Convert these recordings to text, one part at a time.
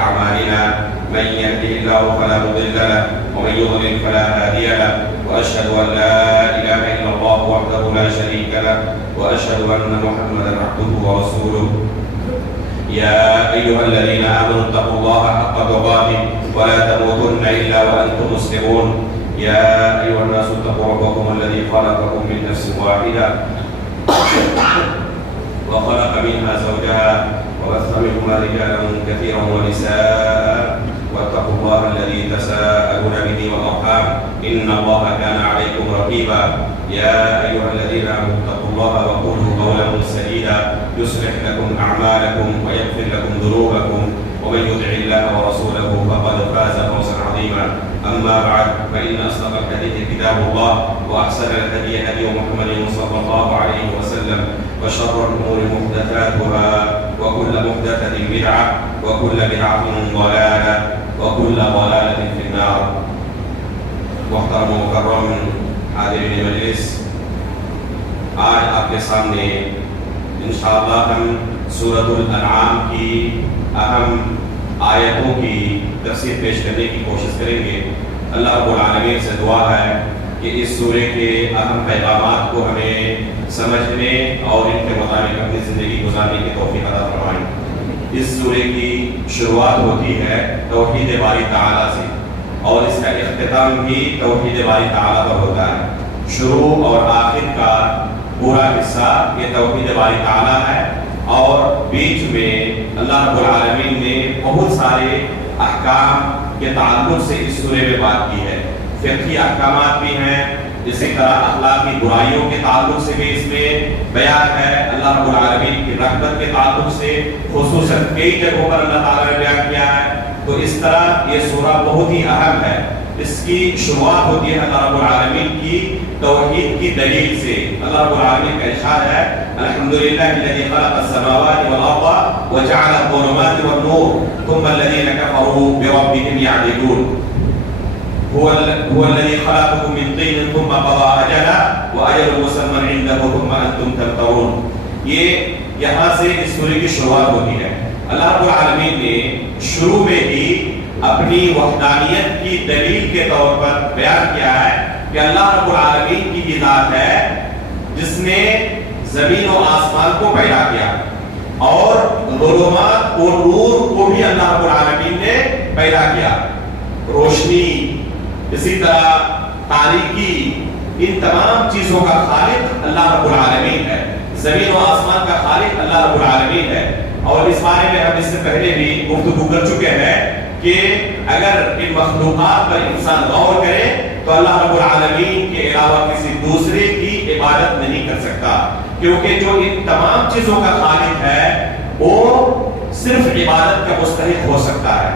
أعمالنا من يهده الله فلا مضل له ومن يضلل فلا هادي له وأشهد أن لا إله إلا الله وحده لا شريك له وأشهد أن محمدا عبده ورسوله يا أيها الذين آمنوا اتقوا الله حق تقاته ولا تموتن إلا وأنتم مسلمون يا أيها الناس اتقوا ربكم الذي خلقكم من نفس واحدة وخلق منها زوجها وبث منهما رجالا كثيرا ونساء واتقوا الله الذي تساءلون به والأرحام إن الله كان عليكم رقيبا يا أيها الذين آمنوا اتقوا الله وقولوا قولا سديدا يصلح لكم أعمالكم ويغفر لكم ذنوبكم ومن يطع الله ورسوله فقد فاز فوزا عظيما أما بعد فإن أصدق الحديث كتاب الله وأحسن الهدي هدي محمد صلى الله عليه وسلم وشر الأمور محدثاتها وكل محدثة بدعة وكل بدعة ضلالة وكل ضلالة في النار. محترم مکرم حاضرین مجلس، آج آپ کے سامنے انشاءاللہ ہم سورۃ الانعام کی اہم آیتوں کی تفسیر پیش کرنے کی کوشش کریں گے۔ اللہ رب العالمین سے دعا ہے کہ اس سورے کے اہم پیغامات کو ہمیں سمجھنے اور ان کے مطابق اپنی زندگی گزارنے کی توفیق عطا فرمائیں۔ اس سورے کی شروعات ہوتی ہے توحید باری تعالیٰ سے اور اس کا اختتام بھی توحید باری تعالیٰ پر ہوتا ہے۔ شروع اور آخر کا پورا حصہ یہ توحید باری تعالیٰ ہے اور بیچ میں اللہ رب العالمین نے بہت سارے احکام کے تعلق سے اس سورے میں بات کی ہے۔ فقہی احکامات بھی ہیں، اسی طرح اخلاقی برائیوں کے تعلق سے بھی اس میں بیان ہے، اللہ رب العالمین کی رحمت کے تعلق سے خصوصاً کئی جگہوں پر اللہ تعالیٰ نے بیان کیا ہے۔ تو اس طرح یہ سورہ بہت ہی اہم ہے۔ اس کی شروعات ہوتی ہے اللہ رب العالمین کی توحید کی دلیل سے۔ اللہ رب العالمین کا ارشاد ہے الحمدللہ الذی خلق السماوات والارض وجعل الظلمات والنور ثم الذین کفروا بربهم یعدلون هو الذي خلقكم من طين ثم قضى أجلا وأجل مسمى عنده ثم أنتم تمترون۔ یہ یہاں سے اس سورے کی شروعات ہوتی ہے۔ اللہ رب العالمین نے شروع میں ہی اپنی وحدانیت کی دلیل کے طور پر بیان کیا ہے کہ اللہ رب العالمین کی ذات ہے جس نے زمین و آسمان کو پیدا کیا اور ظلمات اور نور کو بھی اللہ رب العالمین نے پیدا کیا۔ روشنی، اسی طرح تاریکی، ان تمام چیزوں کا خالق اللہ رب العالمین ہے۔ زمین و آسمان کا خالق اللہ رب العالمین ہے۔ اور اس بارے میں ہم اس سے پہلے بھی گفتگو کر چکے ہیں کہ اگر ان مخلوقات پر انسان غور کرے تو اللہ رب العالمین کے علاوہ کسی دوسرے کی عبادت نہیں کر سکتا، کیونکہ جو ان تمام چیزوں کا خالق ہے وہ صرف عبادت کا مستحق ہو سکتا ہے،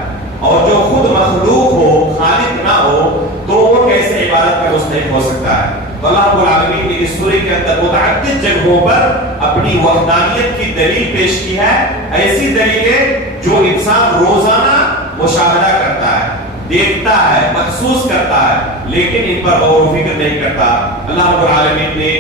اور جو خود مخلوق ہو، خالق نہ ہو، تو وہ کیسے عبادت کا مستحق ہو سکتا ہے؟ تو اللہ رب العالمین نے اس سورے کے اندر متعدد جگہوں پر اپنی وحدانیت کی دلیل پیش کی ہے، ایسی دلیلیں جو انسان روزانہ مشاہدہ کرتا ہے، دیکھتا ہے، محسوس کرتا ہے، لیکن ان پر غور و فکر نہیں کرتا۔ اللہ رب العالمین نے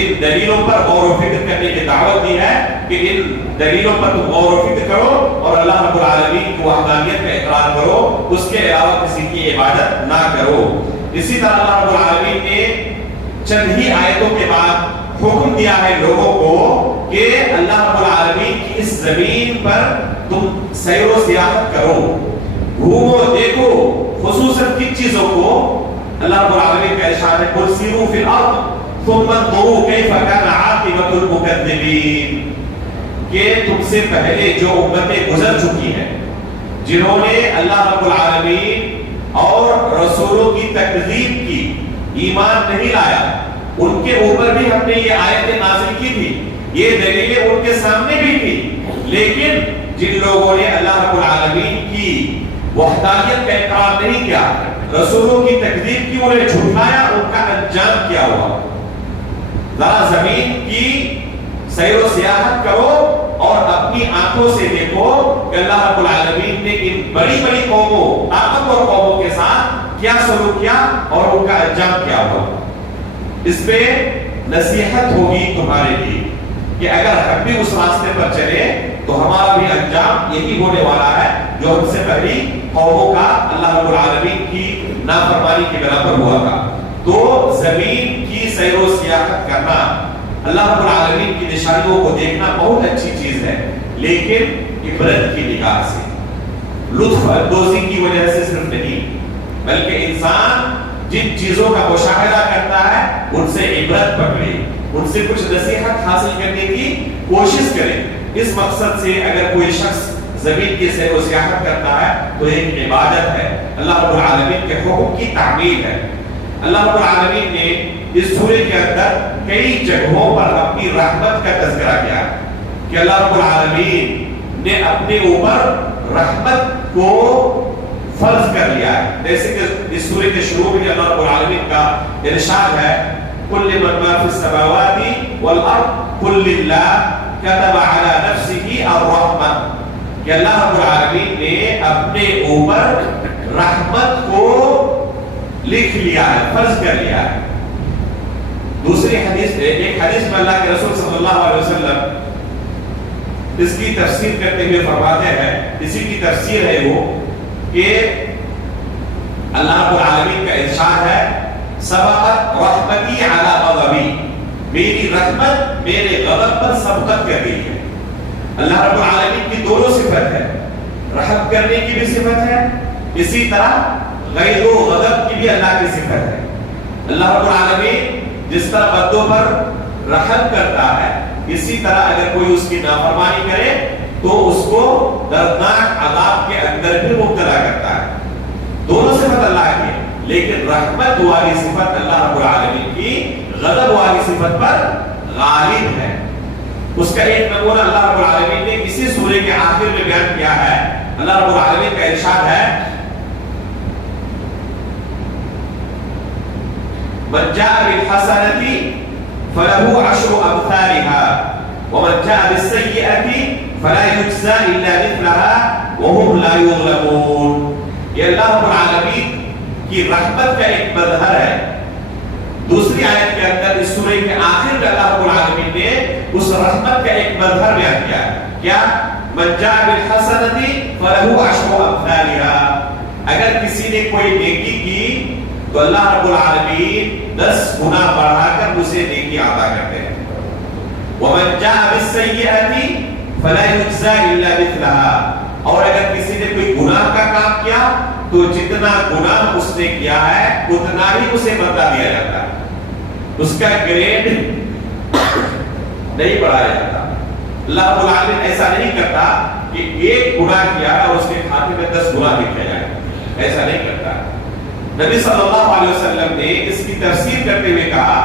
ان دلیلوں پر غور و فکر کرنے کی دعوت دی ہے کہ ان دلیلوں پر تم غور و فکر کرو اور اللہ رب العالمین کی وحدانیت کا اقرار کرو، اس کے علاوہ کسی کی عبادت نہ کرو۔ اسی طرح اللہ رب العالمین نے چند ہی آیتوں کے بعد حکم دیا ہے لوگوں کو کہ اللہ رب العالمین کی اس زمین پر تم سیر و سیاحت کرو، گھومو، دیکھو، خصوصاً کن چیزوں کو؟ اللہ رب العالمین کا ارشاد ہے قل سیروا فی الارض ثم انظروا کیف کان عاقبۃ المکذبین، کہ تم سے پہلے جو امتیں گزر چکی ہیں جنہوں نے اللہ رب العالمین اور رسولوں کی تکذیب کی، ایمان نہیں لایا، ان کے اوپر بھی ہم نے یہ آیتیں نازل کی تھی، یہ دلیلیں ان کے سامنے بھی تھی، لیکن جن لوگوں نے اللہ رب العالمین کی وحدانیت کا اقرار نہیں کیا، رسولوں کی تکذیب کی، انہیں جھٹلایا، ان کا انجام کیا ہوا؟ ذرا زمین کی سیر و سیاحت کرو اور اپنی آنکھوں سے دیکھو کہ اللہ رب العالمین نے ان بڑی بڑی قوموں، طاقتور قوموں کے ساتھ کیا سلوک کیا اور ان کا انجام کیا ہوا۔ اس پہ نصیحت ہوگی تمہارے لیے کہ اگر ہم بھی اس راستے پر چلے تو ہمارا بھی انجام یہی ہونے والا ہے جو ہم سے پہلی قوموں کا اللہ رب العالمین کی نافرمانی کی بنا پر ہوا تھا۔ تو زمین کی سیر و سیاحت کرنا، اللہ رب العالمین کی نشانیوں کو دیکھنا بہت اچھی چیز ہے، لیکن عبرت کی نگاہ سے، لطف اندوزی کی وجہ سے صرف نہیں، بلکہ انسان جن چیزوں کا مشاہدہ کرتا ہے ان سے عبرت پکڑے، ان سے کچھ نصیحت حاصل کرنے کی کوشش کرے۔ اس مقصد سے اگر کوئی شخص زمین کی سیر و سیاحت کرتا ہے تو ایک عبادت ہے، اللہ رب العالمین کے حکم کی تعمیل ہے۔ اللہ رب العالمین نے اس سورے کے اندر کئی جگہوں پر اپنی رحمت کا تذکرہ کیا کہ اللہ رب العالمین نے اپنے اوپر رحمت کو فرض کر لیا ہے۔ جیسے کہ اس سورے کے شروع میں اللہ رب العالمین کا ارشاد ہے قُلْ لِمَن مَا فِي السَّمَاوَاتِ وَالْأَرْضِ قُلْ لِلَّهِ كَتَبَ عَلَى نَفْسِهِ الرَّحْمَةَ کہ اللہ رب العالمین نے اپنے اوپر رحمت کو لکھ لیا ہے، فرض کر لیا ہے۔ دوسری حدیث، ایک حدیث میں اللہ کے رسول صلی اللہ علیہ وسلم اس کی تفسیر کرتے ہوئے فرماتے ہیں، اسی کی تفسیر ہے وہ کہ اللہ رب العالمین کا ارشاد ہے سبقت رحمتی علی غضبی، میری رحمت میرے غضب پر سبقت کر گئی ہے۔ اللہ رب العالمین کی دونوں صفت ہے، رحم کرنے کی بھی صفت ہے، اسی طرح غیظ و غضب کی بھی اللہ کی صفت ہے۔ اللہ رب العالمین جس طرح بندوں پر رحم کرتا ہے، اسی طرح اگر کوئی اس کی نافرمانی کرے تو اس کو دردناک عذاب کے اندر بھی مبتلا کرتا ہے۔ دونوں صفت اللہ کی ہے، لیکن رحمت والی صفت اللہ رب العالمین کی غضب والی صفت پر غالب ہے۔ اس کا ایک نمونہ اللہ رب العالمین نے اسی سورے کے آخر میں بیان کیا ہے۔ اللہ رب العالمین کا ارشاد ہے من جاء بالحسنة فله عشر أمثالها ومن جاء بالسيئة فلا يجزى إلا مثلها وهم لا يظلمون۔ یہ اللہ رب العالمین کی رحمت کا ایک مظہر ہے۔ دوسری آیت کے اندر اس سورے کے آخر میں اللہ رب العالمین نے اس رحمت کا ایک مظہر بیان کیا ہے، کیا من جاء بالحسنة فله عشر أمثالها، اگر کسی نے کوئی نیکی کی تو اللہ رب العالمین 10 گنا بڑھا کر اسے نیکی عطا کرتے ہیں۔ وَمَنْ جَاءَ بِالسَّيِّئَةِ فَلَا يُجْزَى إِلَّا مِثْلَهَا، اور اگر کسی نے کوئی گناہ کا کام کیا تو جتنا گناہ اس نے کیا ہے اتنا ہی اسے بدلہ دیا جاتا ہے، اس کا گریڈ نہیں بڑھایا جاتا۔ اللہ رب العالمین ایسا نہیں کرتا کہ ایک گناہ کیا ہے اور اس کے کھاتے میں 10 گناہ لکھے جائیں، ایسا نہیں کرتا۔ نبی صلی اللہ علیہ وسلم نے اس کی تفسیر کرتے ہوئے کہا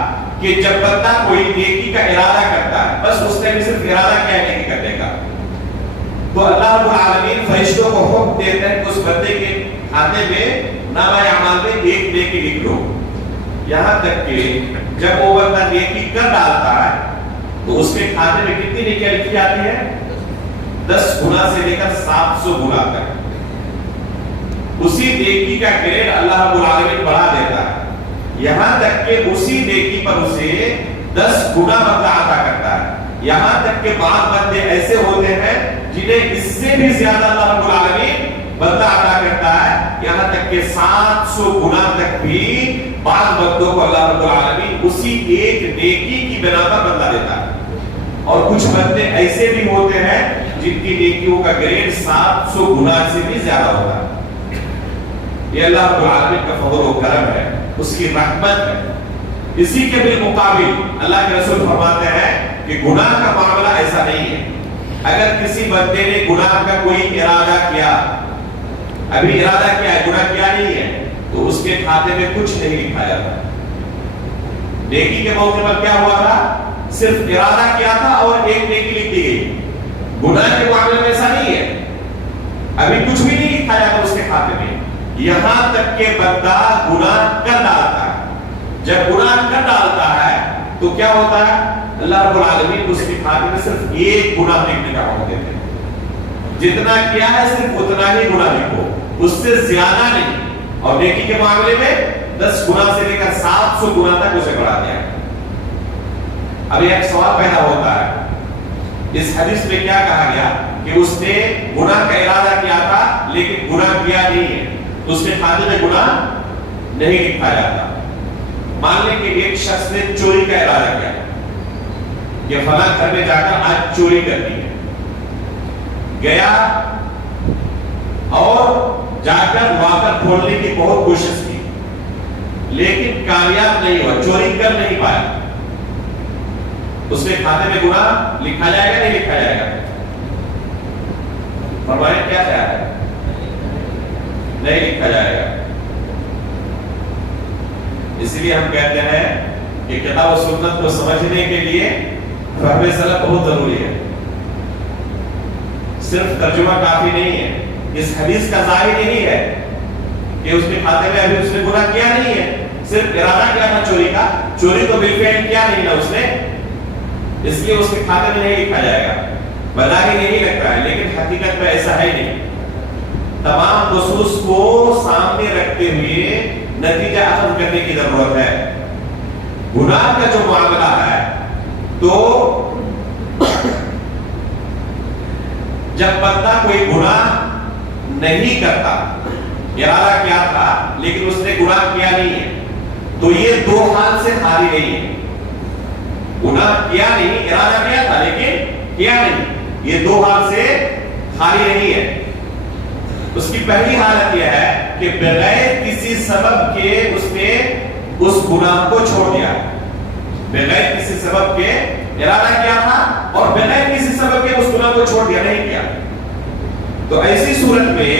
کہ جب بندہ کوئی نیکی کا ارادہ کرتا ہے، بس اس نے بھی صرف ارادہ کیا ہے نیکی کرنے کا، تو اللہ رب العالمین فرشتوں کو حکم دیتے ہیں کہ اس بندے کے کھاتے میں نامہ اعمال میں ایک نیکی لکھ دو، یہاں تک کہ جب وہ بندہ نیکی کر ڈالتا ہے تو اس کے کھاتے میں کتنی نیکیاں لکھی جاتی ہیں؟ 10 گنا سے لے کر 700 گنا تک۔ اسی نیکی کا گریڈ اللہ رب العالمین بڑھا دیتا ہے، یہاں تک کہ اسی نیکی پر اسے 10 گنا بدلہ عطا کرتا ہے۔ یہاں تک کہ بعض بندے ایسے ہوتے ہیں جنہیں اس سے بھی زیادہ اللہ رب العالمین بدلہ عطا کرتا ہے، یہاں تک کہ 700 گنا تک بھی بعض بندوں کو اللہ رب العالمین اسی ایک نیکی کی بنا پر بدلہ دیتا ہے۔ اور کچھ بندے ایسے بھی ہوتے ہیں جن کی نیکیوں کا گریڈ 700 گنا سے بھی زیادہ ہوتا ہے۔ یہ اللہ رب العالمین کا فضل و کرم ہے، اس کی رحمت ہے۔ اسی کے بالمقابل اللہ کے رسول فرماتے ہیں کہ گناہ کا معاملہ ایسا نہیں ہے۔ اگر کسی بندے نے گناہ کا کوئی ارادہ کیا، ابھی ارادہ کیا ہے، گناہ کیا نہیں ہے، تو اس کے کھاتے میں کچھ نہیں لکھا جاتا۔ نیکی کے موقع پر کیا ہوا تھا؟ صرف ارادہ کیا تھا اور ایک نیکی لکھ دی گئی۔ گناہ کے معاملے میں ایسا نہیں ہے، ابھی کچھ بھی نہیں لکھا جاتا اس کے کھاتے میں، یہاں تک کہ بندہ گناہ کر ڈالتا ہے۔ جب گناہ کر ڈالتا ہے تو کیا ہوتا ہے؟ اللہ رب العالمین اس کے کھاتے میں صرف ایک گناہ لکھنے کا حکم دیتے ہیں، جتنا کیا ہے صرف اتنا ہی گناہ لکھو، اس سے زیادہ نہیں۔ اور نیکی کے معاملے میں 10 گناہ سے لے کر 700 گناہ تک اسے بڑھا دیا۔ اب ایک سوال پیدا ہوتا ہے اس حدیث میں کیا کہا گیا کہ اس نے گناہ کا ارادہ کیا تھا لیکن گناہ کیا نہیں ہے، اس کے کھاتے میں گناہ نہیں لکھا جاتا۔ مان لیں کہ ایک شخص نے چوری کا ارادہ کیا کہ فلاں گھر میں جا کر آج چوری کرنی ہے، گیا اور جا کر لاکر کھولنے کی بہت کوشش کی لیکن کامیاب نہیں ہوا، چوری کر نہیں پایا، اس کے کھاتے میں گناہ لکھا جائے گا نہیں لکھا جائے گا؟ فرمائیں کیا خیال ہے؟ نہیں لکھا جائے گا۔ اس لیے ہم کہتے ہیں کہ کتاب و سنت کو سمجھنے کے لیے فہم سلف بہت ضروری ہے، صرف ترجمہ کافی نہیں ہے۔ اس حدیث کا ظاہر یہی ہے کہ اس کے کھاتے میں ابھی اس نے گناہ کیا نہیں ہے، صرف ارادہ کیا تھا چوری کا، چوری تو بالفعل کیا نہیں نا اس نے، اس لیے اس کے کھاتے میں نہیں لکھا جائے گا۔ بظاہر یہی لگتا ہے لیکن حقیقت میں ایسا ہے نہیں۔ تمام نصوص کو سامنے رکھتے ہوئے نتیجہ اخذ کرنے کی ضرورت ہے۔ گناہ کا جو معاملہ ہے تو جب بندہ کوئی گناہ نہیں کرتا، ارادہ کیا تھا لیکن اس نے گناہ کیا نہیں ہے، تو یہ دو حال سے خالی نہیں ہے۔ گناہ کیا نہیں، ارادہ کیا تھا لیکن کیا نہیں، یہ دو حال سے خالی نہیں ہے۔ اس کی پہلی حالت یہ ہے کہ بغیر کسی سبب کے اس نے اس گناہ کو چھوڑ دیا، بغیر کسی سبب کے ارادہ کیا تھا اور بغیر کسی سبب کے اس گناہ کو چھوڑ دیا، نہیں کیا۔ تو ایسی صورت میں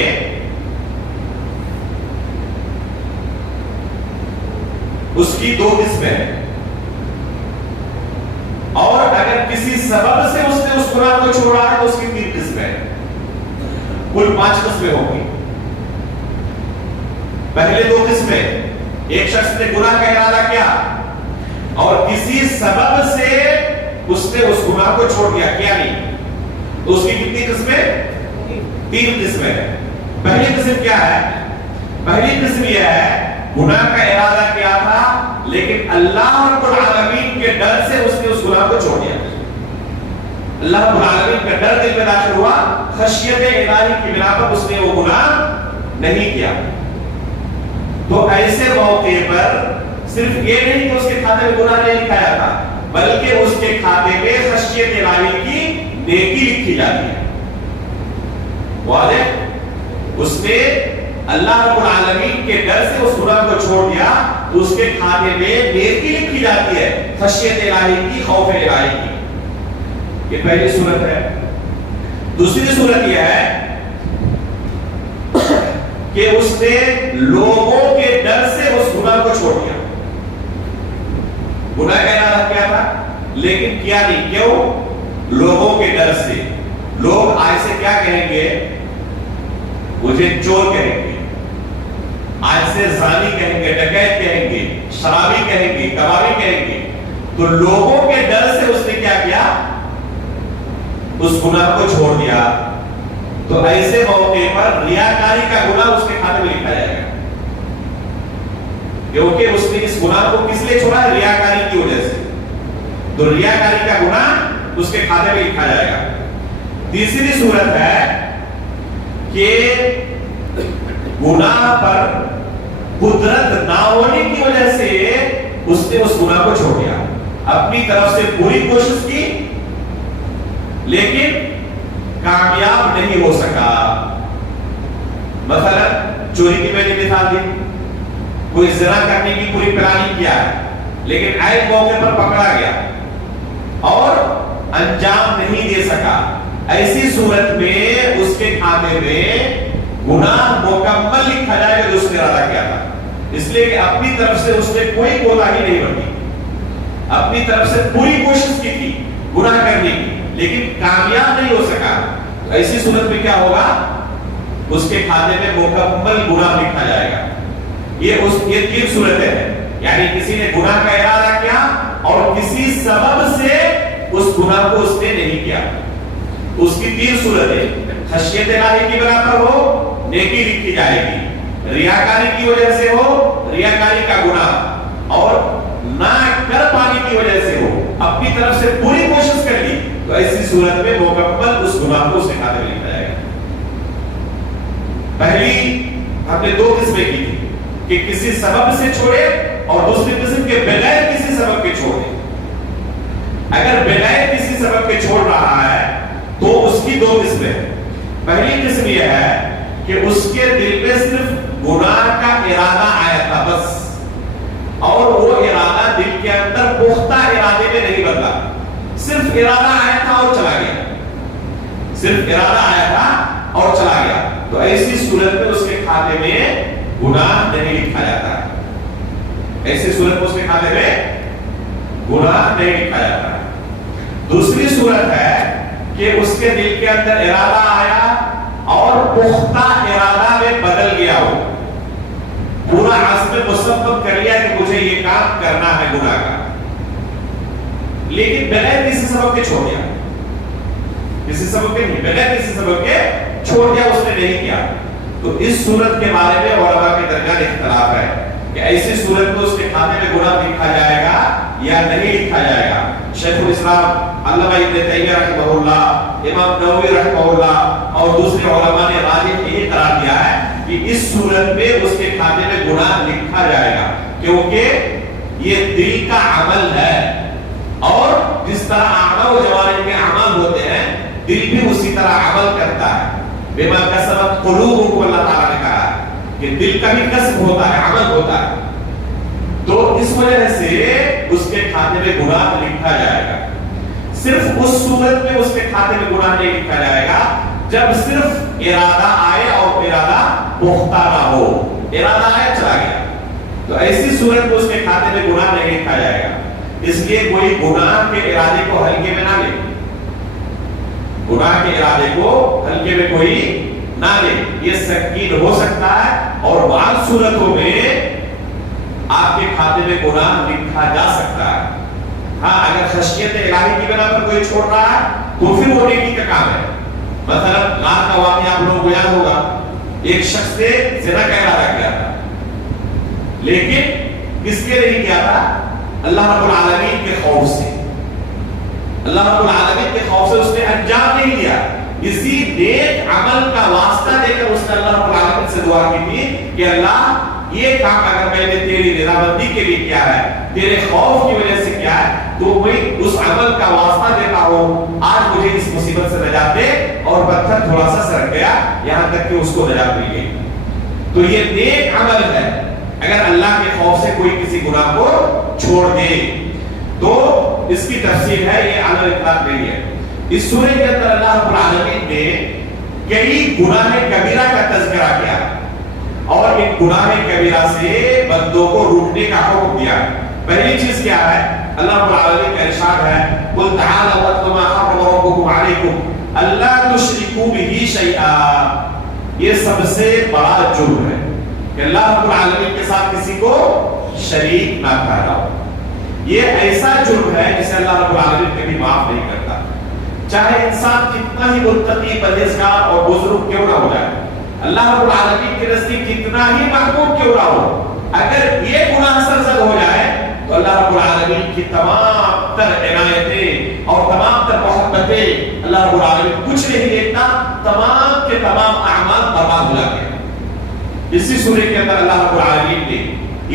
اس کی دو قسمیں ہیں، اور اگر کسی سبب سے اس نے اس گناہ کو چھوڑا ہے تو اس کی تین قسمیں ہیں، کل 5 قسمیں ہوں گی۔ پہلے 2 قسمیں، ایک شخص نے گناہ کا ارادہ کیا اور کسی سبب سے اس نے اس گناہ کو چھوڑ دیا، کیا نہیں، تو اس کی کتنی قسمیں؟ 3 قسمیں ہیں۔ پہلی قسم کیا ہے؟ پہلی قسم یہ ہے گناہ کا ارادہ کیا تھا لیکن اللہ رب العالمین کے ڈر سے اس نے اس گناہ کو چھوڑ دیا، اللہ رب العالمین کا ڈر دل میں داخل ہوا، خشیت الہی کی بنا پر اس نے وہ گناہ نہیں کیا۔ تو ایسے موقع پر صرف یہ نہیں کہ اس کے کھاتے میں گناہ نہیں لکھا جاتا بلکہ اس کے کھاتے میں خشیت الہی کی نیکی لکھی جاتی ہے۔ واضح؟ اس نے اللہ رب العالمین کے ڈر سے اس گناہ کو چھوڑ دیا تو اس کے کھاتے میں نیکی لکھی جاتی ہے، خشیت الہی کی، خوف الہی کی۔ یہ پہلی صورت ہے۔ دوسری صورت یہ ہے کہ اس نے لوگوں کے ڈر سے اس گناہ کو چھوڑ دیا، گناہ کا ارادہ کیا تھا لیکن کیا نہیں، کیوں؟ لوگوں کے ڈر سے۔ لوگ آج سے کیا کہیں گے؟ مجھے چور کہیں گے، آج سے زانی کہیں گے، ڈکیت کہیں گے، شرابی کہیں گے، کبابی کہیں گے۔ تو لوگوں کے ڈر سے اس نے کیا کیا؟ اس گناہ کو چھوڑ دیا۔ تو ایسے موقع پر ریاکاری کا گناہ اس کے کھاتے میں لکھا جائے گا، کیونکہ اس نے اس گناہ کو کس لیے چھوڑا ہے؟ ریاکاری کی وجہ سے۔ تو ریاکاری کا گناہ اس کے کھاتے میں لکھا جائے گا۔ تیسری صورت ہے کہ گناہ پر قدرت نہ ہونے کی وجہ سے اس نے اس گناہ کو چھوڑ دیا، اپنی طرف سے پوری کوشش کی لیکن کامیاب نہیں ہو سکا۔ مثلا چوری کی میں نے مثال دی، کوئی زنا کرنے کی پوری پلاننگ کیا ہے لیکن عین موقع پر پکڑا گیا اور انجام نہیں دے سکا۔ ایسی صورت میں اس کے کھاتے میں گناہ مکمل لکھا جائے گا جو اس نے ارادہ کیا تھا، اس لیے کہ اپنی طرف سے اس نے کوئی کوتاہی نہیں برتی، اپنی طرف سے پوری کوشش کی تھی گناہ کرنے کی لیکن کامیاب نہیں ہو سکا۔ ایسی صورت میں کیا ہوگا؟ اس کے کھاتے میں مکمل گناہ لکھا جائے گا۔ یہ 3 صورتیں ہیں، یعنی کسی نے گناہ کا ارادہ کیا اور کسی سبب سے اس گناہ کو اس نے نہیں کیا، اس کی 3 صورتیں، خشیت الہی کی بنا پر ہو نیکی لکھی جائے گی، ریاکاری کی وجہ سے ہو ریاکاری کا گناہ، اور نہ کر پانے کی وجہ سے ہو اپنی طرف سے پوری کوشش کر لی تو ایسی صورت میں مکمل اس گناہ کو اس کے کھاتے میں لکھا جائے گا. پہلی ہم نے 2 قسمیں کی تھی کہ کسی سبب سے چھوڑے اور دوسری قسم کے بغیر کسی سبب کے چھوڑ دے. اگر بغیر کسی سبب کے چھوڑ رہا ہے تو اس کی 2 قسمیں. پہلی قسم یہ ہے کہ اس کے دل میں صرف گناہ کا ارادہ آیا تھا بس، اور وہ ارادہ دل کے اندر پختہ ارادے میں نہیں بدلا، صرف ارادہ آیا تھا اور چلا گیا، صرف ارادہ آیا تھا اور چلا گیا. تو ایسی صورت میں اس کے کھاتے میں گناہ نہیں لکھا جاتا ہے. ایسی صورت میں اس کے کھاتے میں گناہ نہیں لکھا جاتا ہے. دوسری صورت ہے کہ اس کے دل کے اندر ارادہ آیا اور پختہ ارادہ میں بدل گیا ہو، پورا عزم مسبب کر لیا کہ مجھے یہ کام کرنا ہے گناہ کا، لیکن بغیر کسی سبب کے چھوڑ دیا، کسی سبب کے نہیں، بغیر کسی سبب کے چھوڑ دیا، اس نے نہیں کیا. تو اس صورت کے بارے میں علماء کے درمیان اختلاف ہے کہ ایسی صورت میں اس کے کھاتے میں گناہ لکھا جائے گا یا نہیں لکھا جائے گا. شیخ الاسلام علامہ ابن تیمیہ رحمہ اللہ، امام نووی رحمہ اللہ اور دوسرے علماء نے راجح یہ قرار دیا ہے کہ اس صورت میں اس کے کھاتے میں گناہ لکھا جائے گا، کیونکہ یہ دل کا عمل ہے، اور جس طرح اعمال و جوارح کے اعمال ہوتے ہیں دل بھی اسی طرح عمل کرتا ہے. بما کسبت قلوبکم، اللہ تعالیٰ نے کہا ہے کہ دل کا بھی کسب ہوتا ہے، عمل ہوتا ہے. تو اس وجہ سے اس کے کھاتے میں گناہ لکھا جائے گا. صرف اس صورت میں اس کے کھاتے میں گناہ نہیں لکھا جائے گا جب صرف ارادہ آئے اور ارادہ پختہ نہ ہو. ارادہ آیا چلا گیا، تو ایسی صورت میں اس کے کھاتے میں گناہ نہیں لکھا جائے گا. اس لیے کوئی گناہ کے ارادے کو ہلکے میں نہ لے، گناہ کے ارادے کو ہلکے میں کوئی نہ لے. یہ سنگین ہو سکتا ہے اور بعض صورتوں میں آپ کے کھاتے میں گناہ لکھا جا سکتا ہے. ہاں اگر خشیت الہی کی بنا پر کوئی چھوڑ رہا ہے تو پھر وہ نیکی کا کام ہے. مثلا غار کا واقعہ آپ لوگوں کو یاد ہوگا، ایک شخص نے زنا کا ارادہ کیا تھا، لیکن کس کے لیے کیا تھا؟ اللہ رب العالمین کے خوف سے. اللہ رب العالمین کے خوف سے اس نے انجام نہیں دیا. اسی نیک عمل کا واسطہ دے کر اس نے اللہ رب العالمین سے دعا کی تھی کہ اللہ یہ کام اگر میں نے تیری رضامندی کے لیے کیا ہے، تیرے خوف کی وجہ سے کیا ہے، تو میں اس عمل کا واسطہ دیتا ہوں، آج مجھے اس مصیبت سے نجات دے. اور پتھر تھوڑا سا سرک گیا یہاں تک کہ اس کو نجات مل گئی. تو یہ نیک عمل ہے. اگر اللہ کے خوف سے کوئی کسی گناہ کو چھوڑ دے تو اس کی تفسیر ہے، یہ علی اطلاق نہیں ہے. اس سورہ کے اندر اللہ رب العالمین نے کئی گناہ کبیرہ کا تذکرہ کیا اور ان گناہ کبیرہ سے بندوں کو روکنے کا حکم دیا. پہلی چیز کیا ہے؟ اللہ رب العالمین کا ارشاد ہے قل تعالوا واتلوا ما حرم ربكم عليكم الا تشركوا به شيئا. یہ سب سے بڑا جرم ہے کہ اللہ رب العالمین کے ساتھ کسی کو شریک نہ ٹھہراؤ. یہ ایسا جرم ہے جسے اللہ رب العالمین کبھی معاف نہیں کرتا، چاہے انسان کتنا ہی متقی پرہیزگار اور بزرگ کیوں نہ ہو جائے، اللہ رب العالمین کے نزدیک کتنا ہی محبوب کیوں نہ ہو، اگر یہ گناہ سرزد ہو جائے تو اللہ رب العالمین کی تمام تر عنایتیں اور تمام تر محبتیں اللہ رب العالمین کچھ نہیں دیکھتا، تمام کے تمام اعمال برباد ہو جاتے ہیں. اسی سورہ کے اندر اللہ رب العالمین نے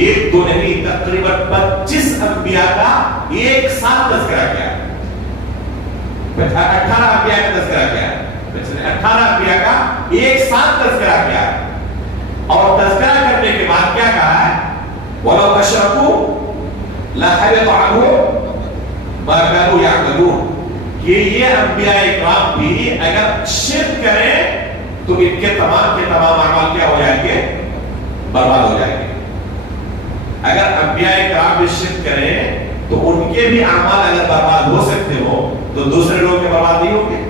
ایک دو نہیں تقریباً 25 انبیاء کا ایک ساتھ تذکرہ کیا، 18 انبیاء کا تذکرہ کیا، 18 انبیاء کا ایک ساتھ تذکرہ کیا. اور تذکرہ کرنے کے بعد کیا کہا ہے؟ وَلَوْ أَشْرَكُوا لَحَبِطَ عَنْهُمْ مَا كَانُوا يَعْمَلُونَ. کہ یہ انبیاء اکرام بھی اگر شرک کریں تو ان کے تمام اعمال کیا ہو جائیں گے؟ برباد ہو جائیں گے. اگر انبیاء اکرام بھی شرک کریں تو ان کے بھی اعمال اگر برباد ہو سکتے ہو تو دوسرے لوگ کے برباد نہیں ہوں گے.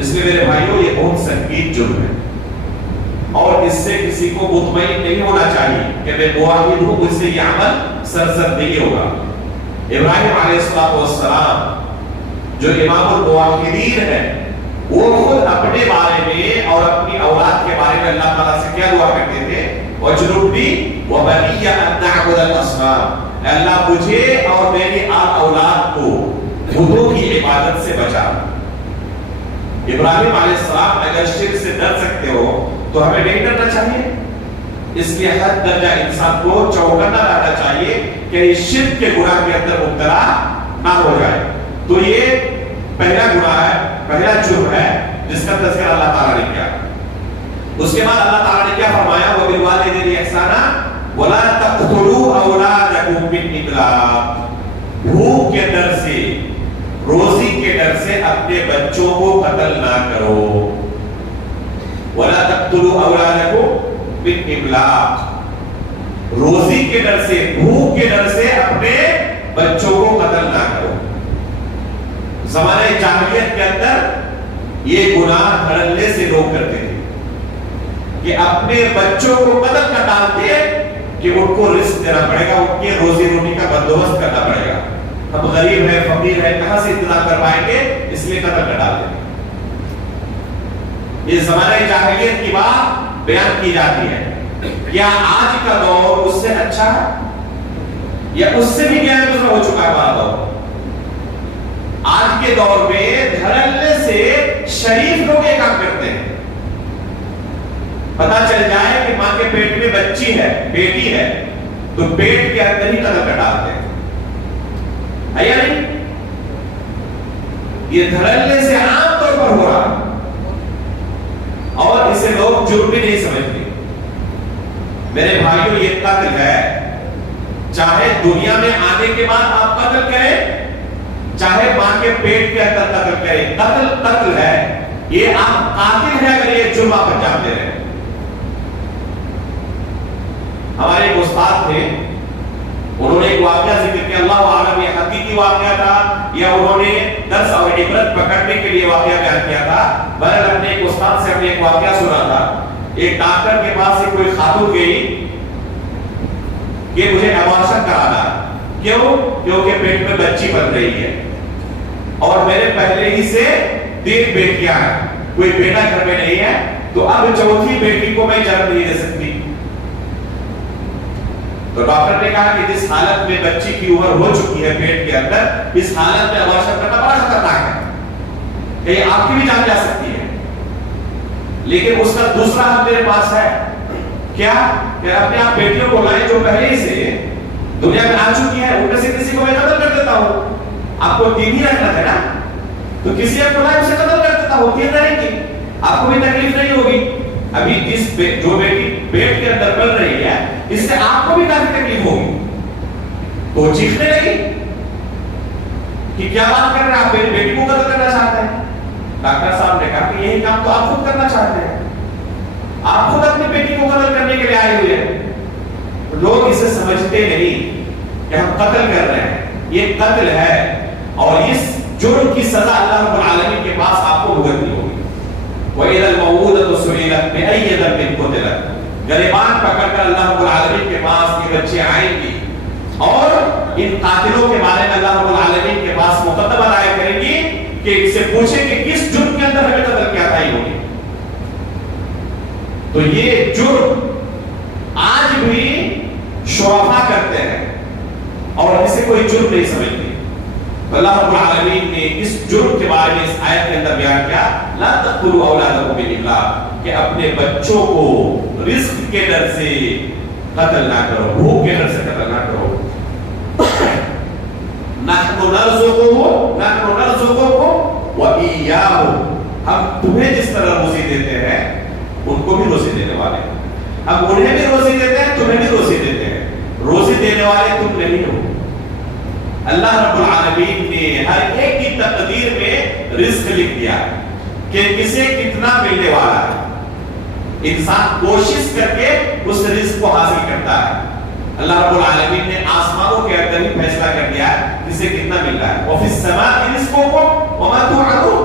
اس لیے میرے بھائیوں یہ بہت سنگین جرم ہے اور اس سے کسی کو مطمئن نہیں ہونا چاہیے کہ میں موحد ہوں مجھ سے یہ عمل سرزد نہیں ہوگا. ابراہیم علیہ السلام جو امام الموحدین ہیں وہ خود اپنے بارے میں اور اپنی اولاد کے بارے میں اللہ تعالیٰ سے کیا دعا کرتے تھے؟ وَجْنُبْنِي وَبَنِيَّ أَن نَعْبُدَ الْأَصْنَامَ. اللہ مجھے اور میری اولاد کو بتوں کی عبادت سے بچا۔ ابراہیم علیہ السلام اگر شرک سے ڈر سکتے ہو تو ہمیں نہیں ڈرنا چاہیے؟ اس لیے ہر درجہ انسان کو چوکنا رہنا چاہیے کہ شرک کے گناہ کے اندر مبتلا نہ ہو جائے۔ تو یہ پہلا گناہ ہے، پہلا جرم ہے جس کا تذکرہ اللہ تعالیٰ نے کیا۔ اس کے بعد اللہ تعالیٰ نے کیا فرمایا؟ وَبِالْوَالِدَيْنِ إِحْسَانًا وَلَا تَقْتُلُوا أَوْلَادَكُمْ مِنْ إِمْلَاقٍ، بھوک کے ڈر سے، روزی کے ڈر سے اپنے بچوں کو قتل نہ کرو۔ وَلَا تَقْتُلُوا أَوْلَادَكُمْ مِنْ إِمْلَاقٍ، روزی کے ڈر سے، بھوک کے ڈر سے اپنے بچوں کو قتل نہ کرو۔ زمانہ جاہلیت کے اندر یہ گناہ دھڑلے سے لوگ کرتے تھے کہ اپنے بچوں کو قتل کر ڈالتے کہ ان کو رزق دینا پڑے گا، ان کے روزی روٹی کا بندوبست کرنا پڑے گا، ہم غریب ہیں، فقیر ہیں، کہاں سے انتظام کروائیں گے، اس لیے قتل کر ڈالتے ہیں۔ یہ زمانہ جاہلیت کی بات بیان کی جاتی ہے۔ کیا آج کا دور اس سے اچھا ہے یا اس سے بھی کیا ہو چکا ہے ہمارا دور؟ آج کے دور میں دھڑلے سے شریف لوگ یہ کام کرتے ہیں۔ پتا چل جائے کہ ماں کے پیٹ میں بچی ہے، بیٹی ہے، تو پیٹ کے اندر ہی قتل کر ڈالتے ہیں، ہے یا نہیں؟ یہ دھڑلے سے عام طور پر ہو رہا اور اسے لوگ جرم بھی نہیں سمجھتے۔ میرے بھائیوں، یہ قتل ہے، چاہے دنیا میں آنے کے بعد آپ قتل کریں، چاہے ماں کے پیٹ کے اندر قتل کریں، قتل قتل ہے۔ یہ آپ قاتل ہیں اگر یہ جرم آپ انجام دے رہے ہیں۔ ہمارے ایک استاد تھے، انہوں نے ایک واقعہ ذکر کیا، اللہ عالم یہ حقیقی واقعہ تھا یا انہوں نے درس اور عبرت پکڑنے کے لیے واقعہ بیان کیا تھا۔ بہرحال اپنے ایک استاد سے ہم نے ایک واقعہ سنا تھا۔ ایک ڈاکٹر کے پاس سے کوئی خاتون گئی کہ مجھے ابارشن کرانا ہے۔ کیوں؟ کیونکہ پیٹ میں بچی بن رہی ہے اور میرے پہلے ہی سے 3 بیٹیاں ہیں، کوئی بیٹا گھر میں نہیں ہے، تو اب چوتھی بیٹی کو میں جنم نہیں دے سکتی۔ تو ڈاکٹر نے کہا کہ جس حالت میں بچی کی عمر ہو چکی ہے پیٹ کے اندر، اس حالت میں ابارشن کرنا بڑا خطرناک ہے، کہ آپ کی بھی جان جا سکتی ہے۔ لیکن اس کا دوسرا حل میرے پاس ہے، کیا کہ اپنے آپ بیٹیوں کو لائیں جو پہلے ہی سے دنیا میں آ چکی ہے، ان میں سے کسی کو میں قتل کر دیتا ہوں۔ آپ کو 3 ہی رکھنا ہے نا، تو کسی ایک کو لائیں اسے قتل کر دیتا ہوں، 3 رہیں گی، آپ کو بھی تکلیف نہیں ہوگی۔ ابھی جو بیٹی پیٹ کے اندر پل رہی ہے، اس سے آپ کو بھی کافی تکلیف ہوگی۔ تو چیخنے لگی کہ کیا بات کر رہے ہیں، آپ میری بیٹی کو قتل کرنا چاہتے ہیں؟ ڈاکٹر صاحب نے کہا کہ یہی کام تو آپ خود کرنا چاہتے ہیں، آپ خود اپنی بیٹی کو قتل کرنے کے لیے آئے ہوئے ہیں۔ لوگ اسے سمجھتے نہیں کہ ہم قتل کر رہے ہیں، یہ قتل ہے اور اس جرم کی سزا اللہ رب العالمین کے پاس آپ کو بھگتنی ہوگی۔ وَإِذَا الْمَوْءُودَةُ سُئِلَتْ بِأَيِّ ذَنبٍ قُتِلَتْ، گریبان پکڑ کر اللہ رب العالمین کے پاس یہ بچے آئیں گی اور ان قاتلوں کے بارے میں اللہ رب العالمین کے پاس مقدمہ دائر کریں گی کہ ان سے پوچھیں کہ کس جرم کے اندر ہمیں قتل کیا تھا انہوں نے۔ تو یہ جرم آج بھی شرفا کرتے ہیں اور اسے کوئی جرم نہیں سمجھتے۔ اللہ رب العالمین نے اس جرم کے بارے میں اس آیت کے اندر بیان کیا، لا تقتلوا اولادکم من املاق، کہ اپنے بچوں کو رزق کے ڈر سے قتل نہ کرو، بھوک کے ڈر سے قتل نہ کرو۔ نحن نرزقکم وإیاہم، ہم تمہیں جس طرح روزی دیتے ہیں ان کو بھی روزی دینے والے ہیں، ہم انہیں بھی روزی دیتے ہیں، تمہیں بھی روزی دیتے ہیں، روزی دینے والے تم نہیں ہو۔ اللہ رب العالمین نے ہر ایک کی تقدیر میں رزق لکھ دیا کہ کسے کتنا ملنے والا ہے، انسان کوشش کر کے اس رزق کو حاصل کرتا ہے۔ اللہ رب العالمین نے آسمانوں کے اندر ہی فیصلہ کر دیا کسے کتنا مل رہا ہے۔ وَفِي السَّمَاءِ رِزْقُكُمْ وَمَا تُوعَدُونَ،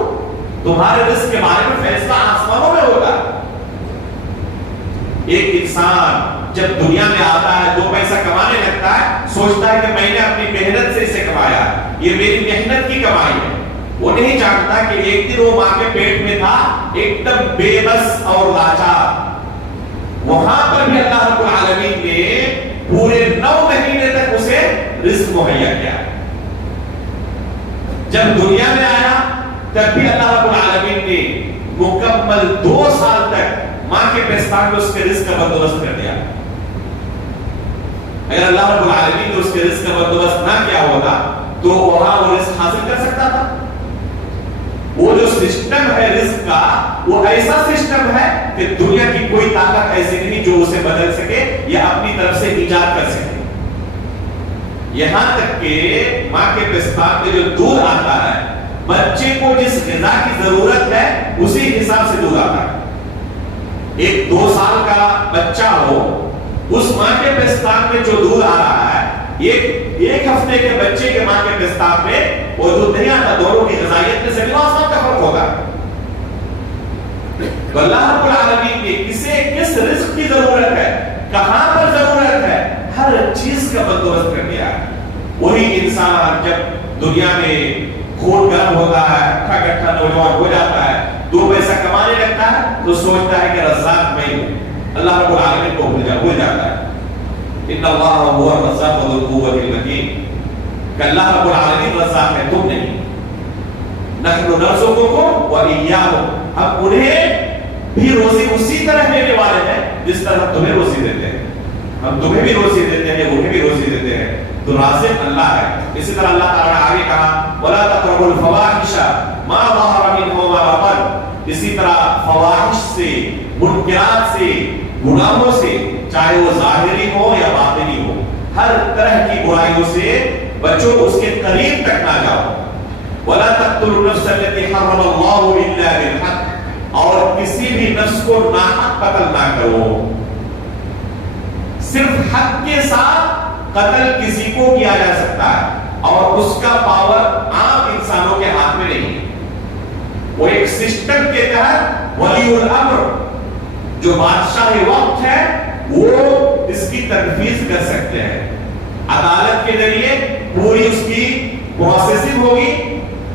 تمہارے رزق کے بارے میں فیصلہ آسمانوں میں ہوگا۔ ایک انسان جب دنیا میں آتا ہے، 2 پیسہ کمانے لگتا ہے، سوچتا ہے کہ میں نے اپنی محنت سے اسے کمایا، یہ میری محنت کی کمائی ہے۔ وہ نہیں جانتا کہ ایک دن وہ ماں کے پیٹ میں تھا، ایک دم بے بس اور لاچار، وہاں پر بھی اللہ رب العالمین نے پورے 9 مہینے تک اسے رزق مہیا کیا۔ جب دنیا میں آیا تب بھی اللہ رب العالمین نے مکمل 2 سال تک ماں کے پستان میں اس کے رزق کا بندوبست کر دیا. اگر اللہ رب العالمین نے اس کے رزق کا بندوبست نہ کیا ہوتا تو وہاں وہ رزق حاصل کر سکتا تھا؟ وہ جو سسٹم ہے رزق کا وہ ایسا سسٹم ہے کہ دنیا کی کوئی طاقت ایسی نہیں جو اسے بدل سکے یا اپنی طرف سے ایجاد کر سکے. یہاں تک کہ ماں کے پستان میں جو دودھ آتا ہے بچے کو جس غذا کی ضرورت ہے اسی حساب سے دودھ آتا ہے. ایک 2 سال کا بچہ ہو اس ماں کے پستان میں جو دودھ آ رہا ہے ایک ہفتے کے بچے کے ماں کے پستان میں وہ دودھ نہیں آتا. دونوں کی غذائیت میں زمین و آسمان کا فرق ہوگا. تو اللہ رب العالمین نے کسے کس رزق کی ضرورت ہے, کہاں پر ضرورت ہے, ہر چیز کا بندوبست کر دیا ہے. وہی انسان جب دنیا میں خون گرم ہوتا ہے, اٹھا کٹھا نوجوان ہو جاتا ہے, 2 پیسہ کمانے لگتا ہے تو سوچتا ہے کہ رزاق میں ہوں, اللہ رب العالمین کو بھول جاتا ہے. ان اللہ هو الرزاق ذو القوة المتین, کہ اللہ رب العالمین رزاق ہے, تم نہیں. نحن نرزقکم وإیاہم, ہم انہیں بھی روزی اسی طرح دینے والے ہیں جس طرح ہم تمہیں روزی دیتے ہیں. ہم تمہیں بھی روزی دیتے ہیں, انہیں بھی روزی دیتے ہیں. تو رازق اللہ ہے. اسی طرح اللہ تعالیٰ نے آگے کہا وَلَا تَقْرَبُوا الْفَوَاحِشَ مَا ظَهَرَ مِنْهَا وَمَا بَطَنَ. اسی طرح فواحش سے, منکرات سے, گناہوں سے, چاہے وہ ظاہری ہو یا باطنی ہو, ہر طرح کی برائیوں سے بچو, اس کے قریب تک نہ جاؤ. وَلَا تَقْتُلُوا النَّفْسَ الَّتِي حَرَّمَ اللَّهُ إِلَّا بِالْحَقِّ, اور کسی بھی نفس کو ناحق قتل نہ کرو. صرف حق کے ساتھ قتل کسی کو کیا جا سکتا ہے اور اس کا پاور عام انسانوں کے ہاتھ میں نہیں. وہ ایک سسٹم کے تحت ولی الامر جو بادشاہ وقت ہے وہ اس کی تنفیذ کر سکتے ہیں. عدالت کے ذریعے پوری اس کی پروسیسنگ ہوگی,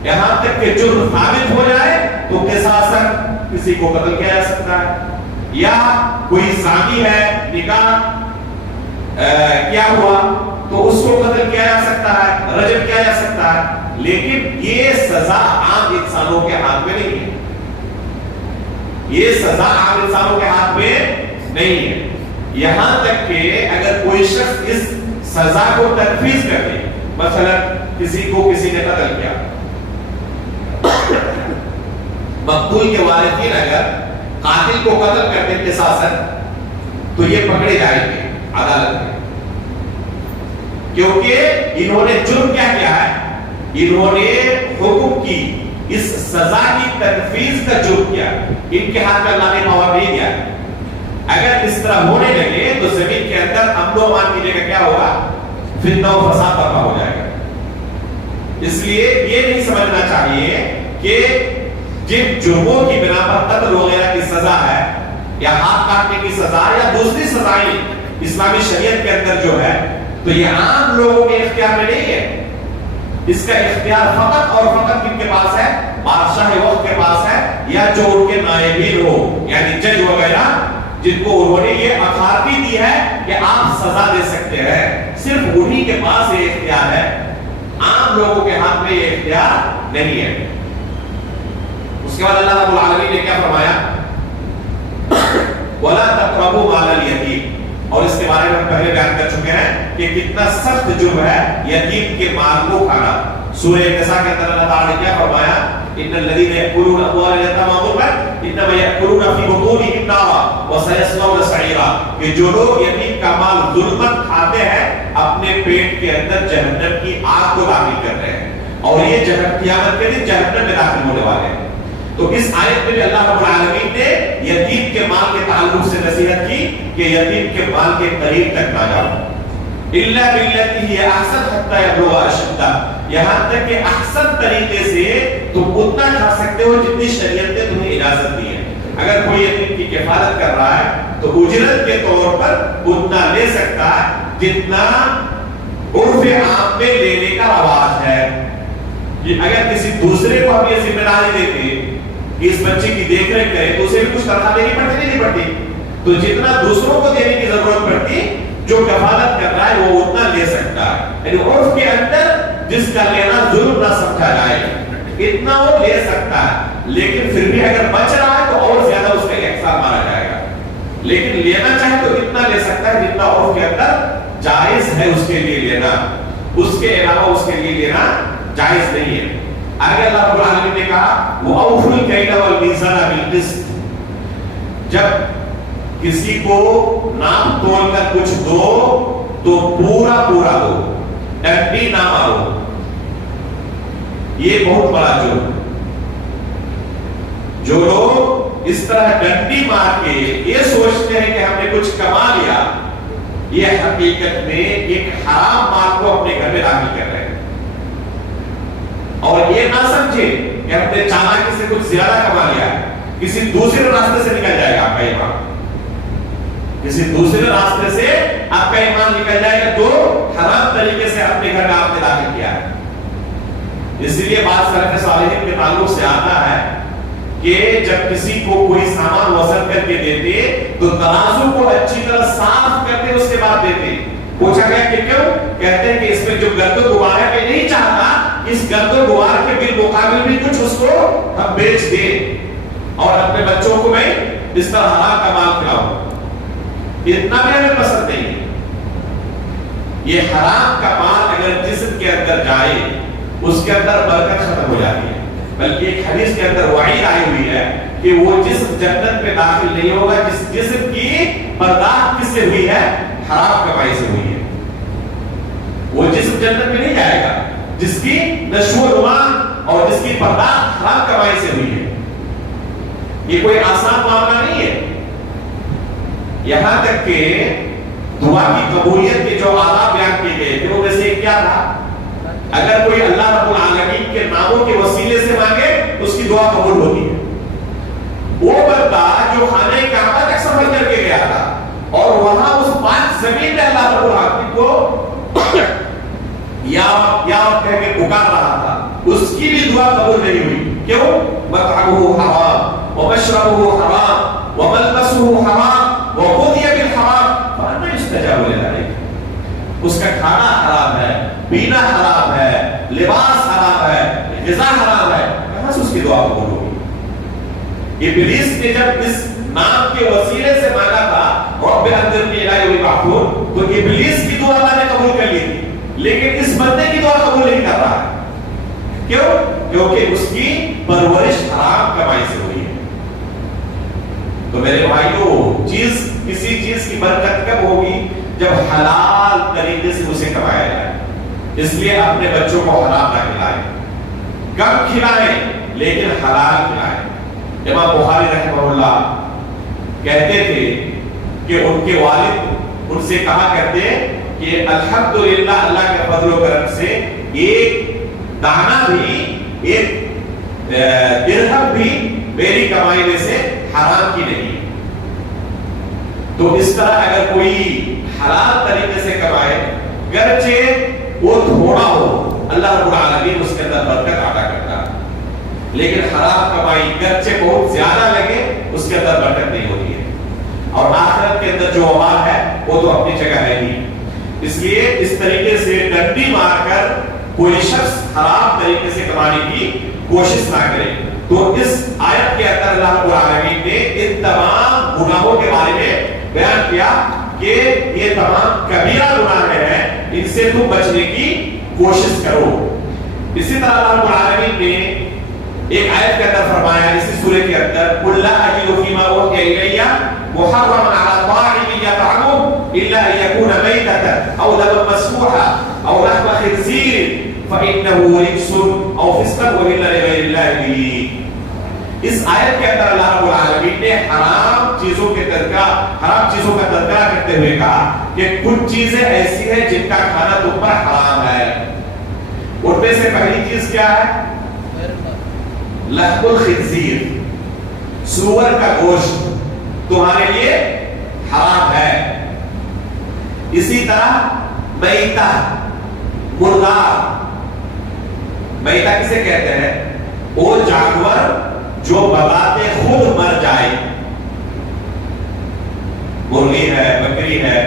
یہاں تک کہ جرم ثابت ہو جائے تو قصاصاً کسی کو قتل کیا جا سکتا ہے. یا کوئی زانی ہے, نکاح کیا ہوا تو اس کو قتل کیا جا سکتا ہے, رجم کیا جا سکتا ہے. لیکن یہ سزا عام انسانوں کے ہاتھ میں نہیں ہے. یہ سزا عام انسانوں کے ہاتھ میں نہیں ہے. یہاں تک کہ اگر کوئی شخص اس سزا کو تنفیذ کر دے, مثلا کسی کو کسی نے قتل کیا, مقتول کے وارثین اگر قاتل کو قتل کرتے قصاصاً تو یہ پکڑے جائیں گے عدالت میں, کیونکہ انہوں نے جرم کیا کیا ہے, انہوں نے حکم کی اس سزا کی تنفیذ کا جرم کیا. ان کے ہاتھ میں اللہ نے پاور نہیں دیا. اگر اس طرح ہونے لگے تو زمین کے اندر امن و امان کی جگہ کیا ہوگا, فتنہ و فساد برپا ہو جائے گا. اس لیے یہ نہیں سمجھنا چاہیے کہ جن جرموں کی بنا پر قتل وغیرہ کی سزا ہے یا ہاتھ کاٹنے کی سزا یا دوسری سزائیں اسلامی شریعت کے اندر جو ہے, تو یہ عام لوگوں کے اختیار میں نہیں ہے. اس کا اختیار فقط اور فقط کن کے پاس ہے, بادشاہ وقت کے پاس ہے, یا جو ان کے نائبین ہو یعنی جج وغیرہ, جن کو انہوں نے یہ اتھارٹی دی ہے کہ آپ سزا دے سکتے ہیں. صرف انہی کے پاس یہ اختیار ہے, عام لوگوں کے ہاتھ میں یہ اختیار نہیں ہے. اس کے بعد اللہ رب العالمین نے کیا فرمایا, وَلَا تَقْرَبُوا مَالَ الْيَتِيمِ, اور اس کے بارے میں ہم پہلے بیان کر چکے ہیں کہ کتنا سخت جرم ہے یتیم کے مال کو کھانا. سورہ نساء کے اندر اللہ تعالی نے کیا فرمایا, ان الذين ياكلون اموال اليتامى ظلما انما ياكلون في بطونهم نارا وسيصلون سعيرا, کہ جو لوگ یتیم کا مال ظلمن کھاتے ہیں اپنے پیٹ کے اندر جہنم کی آگ کو داخل کر رہے ہیں, اور یہ قیامت کے دن جہنم میں داخل ہونے والے ہیں. تو اس آیت میں بھی اللہ رب العالمین نے یتیم کے مال کے تعلق سے نصیحت کی کہ یتیم کے مال کے قریب تک نہ جاؤ. الا بالتي هي احسن حتى يبلغ اشدہ, یہاں تک کہ احسن طریقے سے تم اتنا کھا سکتے ہو جتنی شریعت نے تمہیں اجازت دی ہے. اگر کوئی یتیم کی کفالت کر رہا ہے تو اجرت کے طور پر اتنا لے سکتا ہے جتنا عرف عام میں لینے کا رواج ہے. اگر کسی دوسرے کو ہم یہ ذمہ داری دیتے اس بچے کی دیکھ ریکھ کرے تو اسے بھی کچھ تنخواہ دینی پڑتی نہیں پڑتی, تو جتنا دوسروں کو دینے کی ضرورت پڑتی جو کفالت کر رہا ہے وہ اتنا لے سکتا ہے. یعنی عرف کے اندر جس کا لینا ظلم نہ سمجھا جائے، اتنا وہ لے سکتا ہے، لیکن پھر بھی اگر بچ رہا ہے تو اور زیادہ اس کا احسان مانا جائے گا، لیکن لینا چاہے تو اتنا لے سکتا ہے جتنا عرف کے اندر جائز ہے اس کے لیے لینا، اس کے علاوہ اس کے لیے لینا جائز نہیں ہے۔ آگے اللہ رب العالمین نے کہا وَأَوْفُوا الْكَيْلَ وَالْمِيزَانَ بِالْقِسْطِ، جب کسی کو ناپ تول کر کچھ دو تو پورا پورا دو، ڈنڈی نہ مارو، یہ بہت بڑا جرم۔ جو لوگ اس طرح ڈنڈی مار کے یہ سوچتے ہیں کہ ہم نے کچھ کما لیا، یہ حقیقت میں ایک حرام مال کو اپنے گھر میں داخل کر رہے ہیں، اور یہ نہ سمجھے کہ ہم نے چالاکی سے کچھ زیادہ کما لیا ہے، کسی دوسرے راستے سے نکل جائے گا آپ کا ایمان، کسی دوسرے راستے سے آپ کا ایمان نکل جائے گا جو حرام طریقے سے اپنے گھر میں آپ نے داخل کیا ہے۔ اس لیے بات سلف صالحین کے تعلق سے آتا ہے کہ جب کسی کو کوئی سامان وزن کر کے دیتے تو ترازو کو اچھی طرح صاف کرتے اس کے بعد دیتے۔ پوچھا گیا کہ کیوں؟ کہتے ہیں کہ اس میں جو گرد و غبار ہے، میں نہیں چاہتا اس گرد و غبار کے بالمقابل بھی کچھ اس کو ہم بیچ دیں اور اپنے بچوں کو میں اس طرح حلال کا مال کھلاؤں، اتنا بھی ہمیں پسند نہیں ہے۔ یہ حرام کا مال اگر جسم کے اندر جائے اس کے اندر برکت ختم ہو جاتی ہے، بلکہ ایک حدیث کے اندر وعید آئی ہوئی ہے کہ وہ جسم جنت میں داخل نہیں ہوگا جس جسم کی پرداخت کس سے ہوئی ہے؟ حرام کمائی سے ہوئی ہے۔ وہ جسم جنت میں نہیں جائے گا جس کی نشو و نما اور جس کی پرداخت حرام کمائی سے ہوئی ہے۔ یہ کوئی آسان معاملہ نہیں ہے، یہاں تک کہ دعا کی قبولیت کے جو آداب بیان کیے گئے تھے ان میں سے کیا تھا؟ اگر کوئی اللہ رب العالمین کے ناموں کے وسیلے سے مانگے اس کی دعا قبول ہوتی ہے۔ وہ بندہ جو خانہ کعبہ تک سفر کر کے گیا تھا اور وہاں اس پاک زمین میں اللہ رب العالمین کو یا کہہ کے پکار رہا تھا، اس کی بھی دعا قبول نہیں ہوئی۔ کیوں؟ مطعمہ حرام ومشربہ حرام وملبسہ حرام وغذی بالحرام فأنى يستجاب لذلك۔ اس کا کھانا حرام ہے، پینا حرام ہے، لباس حرام ہے، غذا حرام ہے، کہاں سے اس کی دعا قبول ہوگی؟ ابلیس نے جب اس نام کے وسیلے سے مانگا تھا رب انذرنی الی یوم یبعثون، تو ابلیس کی دعا اللہ نے قبول کر لی تھی، لیکن اس بندے کی دعا قبول نہیں کر رہا ہے۔ کیوں؟ کیونکہ اس کی پرورش حرام کمائی سے ہوئی ہے۔ تو میرے بھائیو، کسی چیز کی برکت کب ہوگی؟ جب حلال طریقے سے اسے کمایا جائے۔ اس لیے اپنے بچوں کو حرام نہ کھلائیں، کم کھلائیں لیکن حلال کھلائیں۔ امام بخاری رحمہ اللہ کہتے تھے کہ ان کے والد ان سے کہا کرتے کہ الحمدللہ اللہ کے فضل و کرم سے ایک دانہ بھی، ایک درہم بھی میری کمائی میں سے حرام کی نہیں۔ تو اس طرح اگر کوئی حلال طریقے سے کمائے، گرچہ وہ تھوڑا ہو، اللہ رب العالمین اس کے اندر برکت عطا کرتا ہے، لیکن حرام کمائی گرچہ بہت زیادہ لگے اس کے اندر برکت نہیں ہوتی ہے، اور آخرت کے اندر جو وبال ہے وہ تو اپنی جگہ ہے ہی۔ اس لیے اس طریقے سے ڈنڈی مار کر کوئی شخص حرام طریقے سے کمانے کی کوشش نہ کرے۔ تو اس آیت کے اندر اللہ رب العالمین نے ان تمام گناہوں کے بارے میں بیان کیا کہ یہ تمام کبیرہ گناہ ہیں، ان سے تم بچنے کی کوشش کرو۔ اسی طرح اللہ رب العالمین نے ایک آیت کے اندر فرمایا اسی سورہ کے اندر قُلْ لَا أَجِدُ فِي مَا أُوحِيَ إِلَيَّ مُحَرَّمًا عَلَىٰ طَاعِمٍ يَطْعَمُهُ إِلَّا أَن يَكُونَ مَيْتَةً أَوْ دَمًا مَّسْفُوحًا أَوْ لَحْمَ خِنزِيرٍ فَإِنَّهُ رِجْسٌ أَوْ فِسْقٌ وَأُهِلَّ لِغَيْرِ اللَّهِ بِهِ۔ اس آیت کے اندر اللہ رب العالمین نے حرام چیزوں کا تذکرہ کرتے ہوئے کہا کہ کچھ چیزیں ایسی ہیں جن کا کھانا تم پر حرام ہے۔ ان میں سے پہلی چیز کیا ہے؟ لحم الخنزیر، سور کا گوشت تمہارے لیے حرام ہے۔ اسی طرح میتہ، مردار۔ میتہ کسے کہتے ہیں؟ وہ جانور جو بذات خود مر جائے، مرغی ہے، بکری ہے،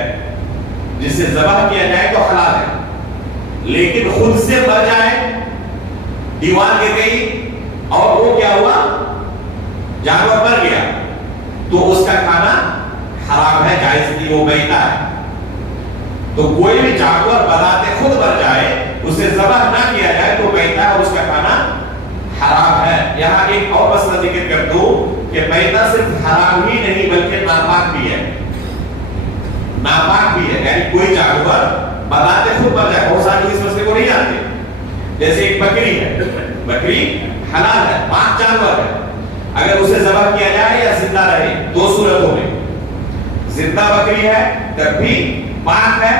جسے ذبح کیا جائے تو حلال ہے، لیکن خود سے مر جائے، دیوار گر گئی اور وہ کیا ہوا، جانور مر گیا، تو اس کا کھانا حرام ہے، جائز نہیں، وہ میتہ ہے۔ تو کوئی بھی جانور بذات خود مر جائے، اسے ذبح نہ کیا جائے تو میتہ اور اس کا کھانا حرام ہے۔ یہاں ایک اور مسئلہ ذکر کر دوں کہ میتہ صرف حرام ہی نہیں بلکہ ناپاک بھی ہے، ناپاک بھی ہے، یعنی کوئی جانور بذات خود مر جائے، بہت سارے اس مسئلے کو نہیں جانتے، جیسے ایک بکری ہے، بکری حلال ہے، پاک جانور ہے، اگر اسے ذبح کیا جائے یا زندہ رہے، دو صورتوں میں، زندہ بکری ہے تب بھی پاک ہے،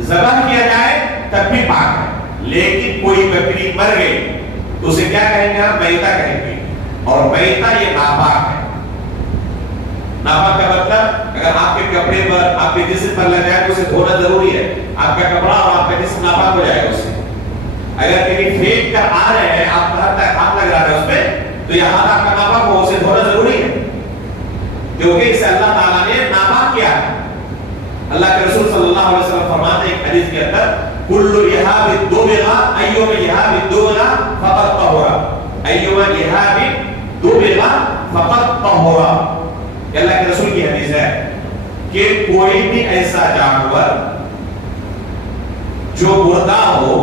ذبح کیا جائے تب بھی پاک ہے، لیکن کوئی بکری مر گئی تو اسے کیا کہیں گے، ہم میتہ کہیں گے، اور میتہ یہ ناپاک ہے۔ ناپاک کا مطلب اگر آپ کے کپڑے پر، آپ کے جسم پر لگ جائے تو اسے دھونا ضروری ہے، آپ کا کپڑا اور آپ کا جسم ناپاک ہو جائے گا اس سے۔ اگر کہیں پھینک کر آ رہے ہیں، آپ کا ہاتھ لگ رہا ہے اس پہ، تو یہ ہاتھ آپ کا ناپاک ہو، اسے دھونا ضروری ہے، کیونکہ اسے اللہ تعالیٰ نے ناپاک کیا ہے۔ اللہ کے رسول صلی اللہ علیہ وسلم فرماتے ہیں ایک حدیث کے اندر، کل یہاب دبغ ایوم یہاب دبغ فقد طہر، ایوم یہاب دبغ فقد طہر۔ اللہ کے رسول کی حدیث ہے کہ کوئی بھی ایسا جانور جو مردہ ہو،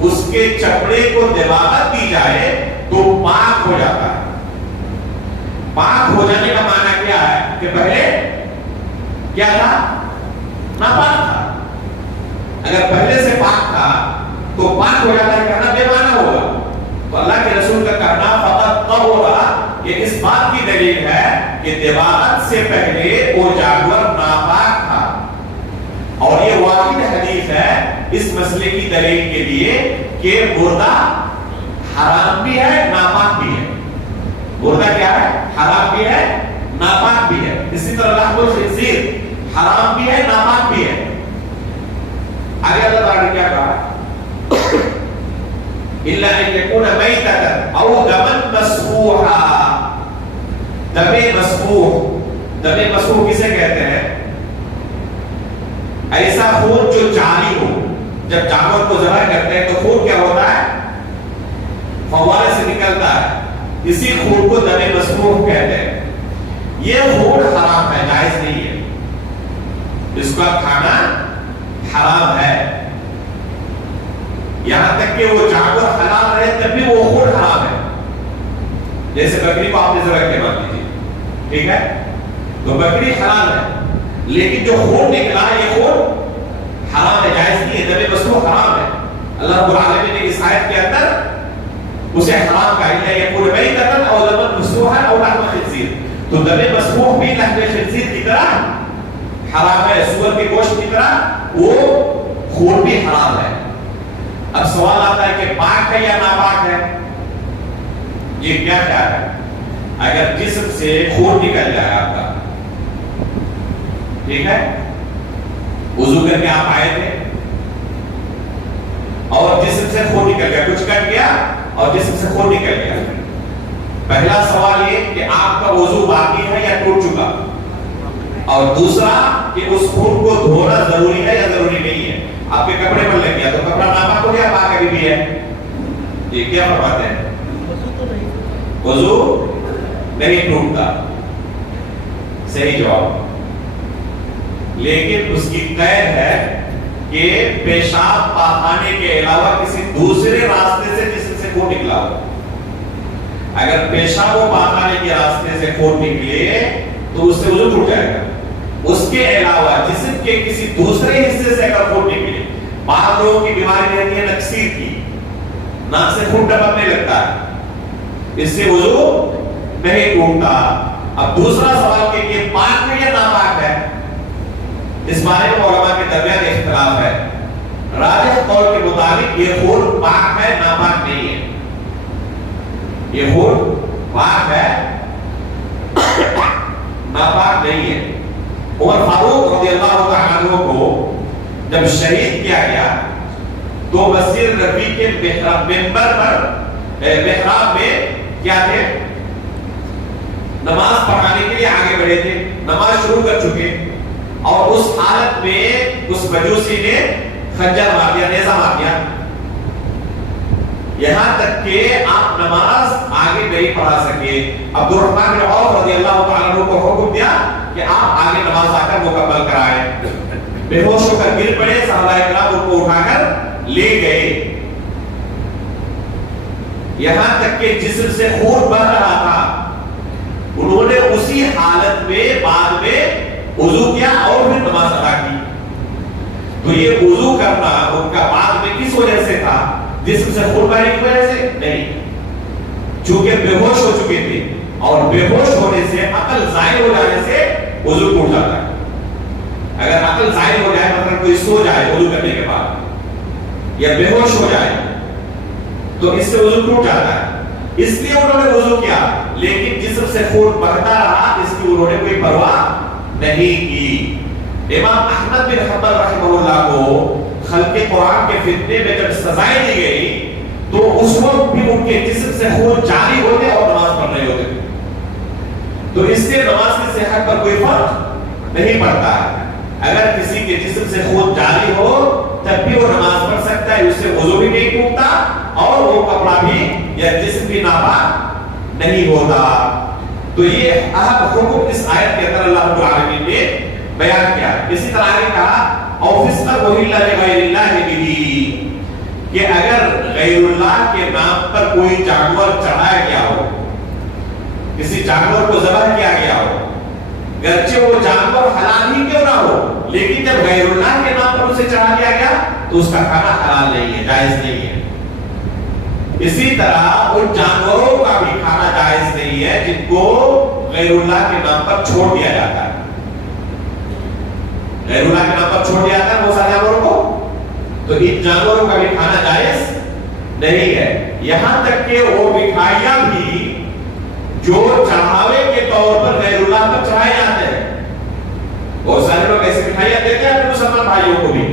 اس کے چمڑے کو دباغت دی جائے تو پاک ہو جاتا ہے۔ پاک ہو جانے کا معنی کیا ہے کہ پہلے کیا تھا، ناپاک تھا، اگر پہلے سے پاک تھا تو پاک ہو جاتا ہے، کہنا بے معنی ہوگا۔ تو اللہ کے رسول کا کہنا فقط طہر، یہ اس بات کی دلیل ہے کہ دباغت سے پہلے وہ جانور ناپاک تھا، اور یہ واحد حدیث ہے اس مسئلے کی دلیل کے لیے کہ مردہ حرام بھی ہے، ناپاک بھی ہے۔ مردہ کیا ہے، حرام بھی ہے، ناپاک بھی ہے۔ اسی طرح لحم الخنزیر حرام بھی ہے، ناپاک بھی ہے۔ آگے اللہ تعالیٰ نے کیا کہا، الا ان يكون میتۃ او دما مسفوحا، دم مسفوح، دم مسفوح کسے کہتے ہیں، ایسا خون جو جاری ہو۔ جب جانور کو ذبح کرتے ہیں تو خون کیا ہوتا ہے، فوارے سے نکلتا ہے، اسی خون کو دم مسفوح کہتے ہیں۔ یہ خون حرام ہے، جائز نہیں ہے، اس کا کھانا حرام ہے، یہاں تک کہ وہ جانور حلال رہے تب بھی وہ خون حرام ہے۔ جیسے بکری کو آپ نے ذبح کے مان لیجیے، ٹھیک ہے، تو بکری حلال ہے، لیکن جو خون نکلا یہ خون حرام ہے، جائز نہیں ہے، دم مسفوح حرام ہے۔ اللہ رب العالمین نے اس آیت کے اندر اسے حرام کہا ہے، یہ پورے میتۃ او دم مسفوحا او لحم خنزیر، تو دم مسفوح بھی لحم خنزیر کی طرح حرام ہے، سور کے گوشت کی طرح وہ خون بھی حرام ہے۔ اب سوال آتا ہے کہ پاک ہے یا ناپاک ہے، یہ کیا خیال ہے؟ اگر جسم سے خون نکل جائے آپ کا، ٹھیک ہے، وضو کر کے آپ آئے تھے اور جسم سے خون نکل گیا، کچھ کٹ گیا اور جسم سے خون نکل گیا، پہلا سوال یہ کہ آپ کا وضو باقی ہے یا ٹوٹ چکا، اور دوسرا کہ اس خون کو دھونا ضروری ہے یا ضروری نہیں ہے۔ آپ کے کپڑے پر لگ گیا تو کپڑا ناپاک ہو گیا، پاک ابھی بھی ہے، یہ کیا فرماتے ہیں، وضو نہیں ٹوٹتا، صحیح جواب، لیکن اس کی قید ہے کہ پیشاب پاخانے کے علاوہ کسی دوسرے راستے سے جسم سے خون نکلا ہو۔ اگر پیشاب و پاخانے کے راستے سے خون نکلے تو اس سے وضو ٹوٹ جائے گا، اس کے علاوہ جسم کے کسی دوسرے حصے سے اگر خون نکلے، بعض لوگوں کی بیماری رہتی ہے نکسیر کی، ناک سے خون ٹپکنے لگتا ہے، اس سے وضو نہیں ٹوٹتا۔ اب دوسرا سوال کہ یہ پاک ہے یا ناپاک ہے، اس بارے میں علماء کے درمیان اختلاف ہے۔ راجح قول کے مطابق یہ خون پاک ہے، ناپاک نہیں ہے، یہ خون پاک ہے، ناپاک نہیں ہے۔ عمر فاروق رضی اللہ تعالیٰ عنہ کو جب شہید کیا گیا تو مسجد نبوی کے محراب میں کیا تھے، نماز پڑھانے کے لیے آگے بڑھے تھے، نماز شروع کر چکے، اور اس حالت میں اس مجوسی نے خنجر مار دیا، نیزہ مار دیا، یہاں تک کہ آپ نماز آگے نہیں پڑھا سکے. عبد الرحمن بن عوف رضی اللہ تعالیٰ عنہ کو حکم دیا کہ آپ آگے نماز آ کر مکمل کرائیں. بے ہوش ہو کر گر پڑے، صحابہ کرام ان کو اٹھا کر لے گئے. یہاں تک کہ جسم سے خون بہہ رہا تھا، انہوں نے اسی حالت میں بعد میں وضو کیا اور پھر نماز ادا کی. تو یہ وضو کرنا ان کا بعد میں کس وجہ سے تھا؟ جسم سے خون بہنے کی وجہ سے نہیں، چونکہ بے ہوش ہو چکے تھے، اور بے ہوش ہونے سے عقل ظاہر ہو جانے سے وضو ٹوٹ جاتا ہے. اگر عقل ظاہر ہو جائے، مطلب کوئی سو جائے وضو کرنے کے بعد یا بے ہوش ہو جائے تو اس سے وضو ٹوٹ جاتا ہے. اس لیے انہوں نے وضو کیا، لیکن جسم سے خون بہتا رہا، اس کی انہوں نے کوئی پرواہ نہیں کی. امام احمد بن حنبل رحمہ اللہ کو خلق قرآن کے فتنے میں جب سزائیں دی گئی تو اس وقت بھی ان کے جسم سے خون جاری ہوتے اور نماز پڑھ رہے ہوتے. تو اس سے نماز کی صحت پر کوئی فرق نہیں پڑتا ہے. اگر کسی کے جسم سے خون جاری ہو تب بھی وہ نماز پڑھ سکتا ہے، اس سے وضو بھی نہیں ٹوٹتا اور وہ کپڑا بھی یا جسم بھی ناپاک نہیں ہوتا. تو یہ اہم حکم اس آیت کے اندر اللہ رب العالمین نے بیان کیا. اسی طرح آگے کہا کہ اگر غیر اللہ کے نام پر کوئی جانور چڑھایا گیا ہو، کسی جانور کو ذبح کیا گیا ہو، گرچہ وہ جانور حلال ہی کیوں نہ ہو، لیکن جب غیر اللہ کے نام پر اسے چڑھا دیا گیا تو اس کا کھانا حلال نہیں ہے، جائز نہیں ہے. اسی طرح ان جانوروں کا بھی کھانا جائز نہیں ہے جن کو غیر اللہ کے نام پر چھوڑ دیا جاتا ہے. غیر اللہ کے نام پر چھوڑ دیا جاتا ہے بہت سارے جانوروں کو، تو ان جانوروں کا بھی کھانا جائز نہیں ہے. یہاں تک کہ وہ مٹھائیاں بھی جو چڑھاوے کے طور پر غیر اللہ پر چڑھائے جاتے ہیں، بہت سارے لوگ ایسی مٹھائیاں دیتے ہیں اپنے مسلمان بھائیوں کو بھی،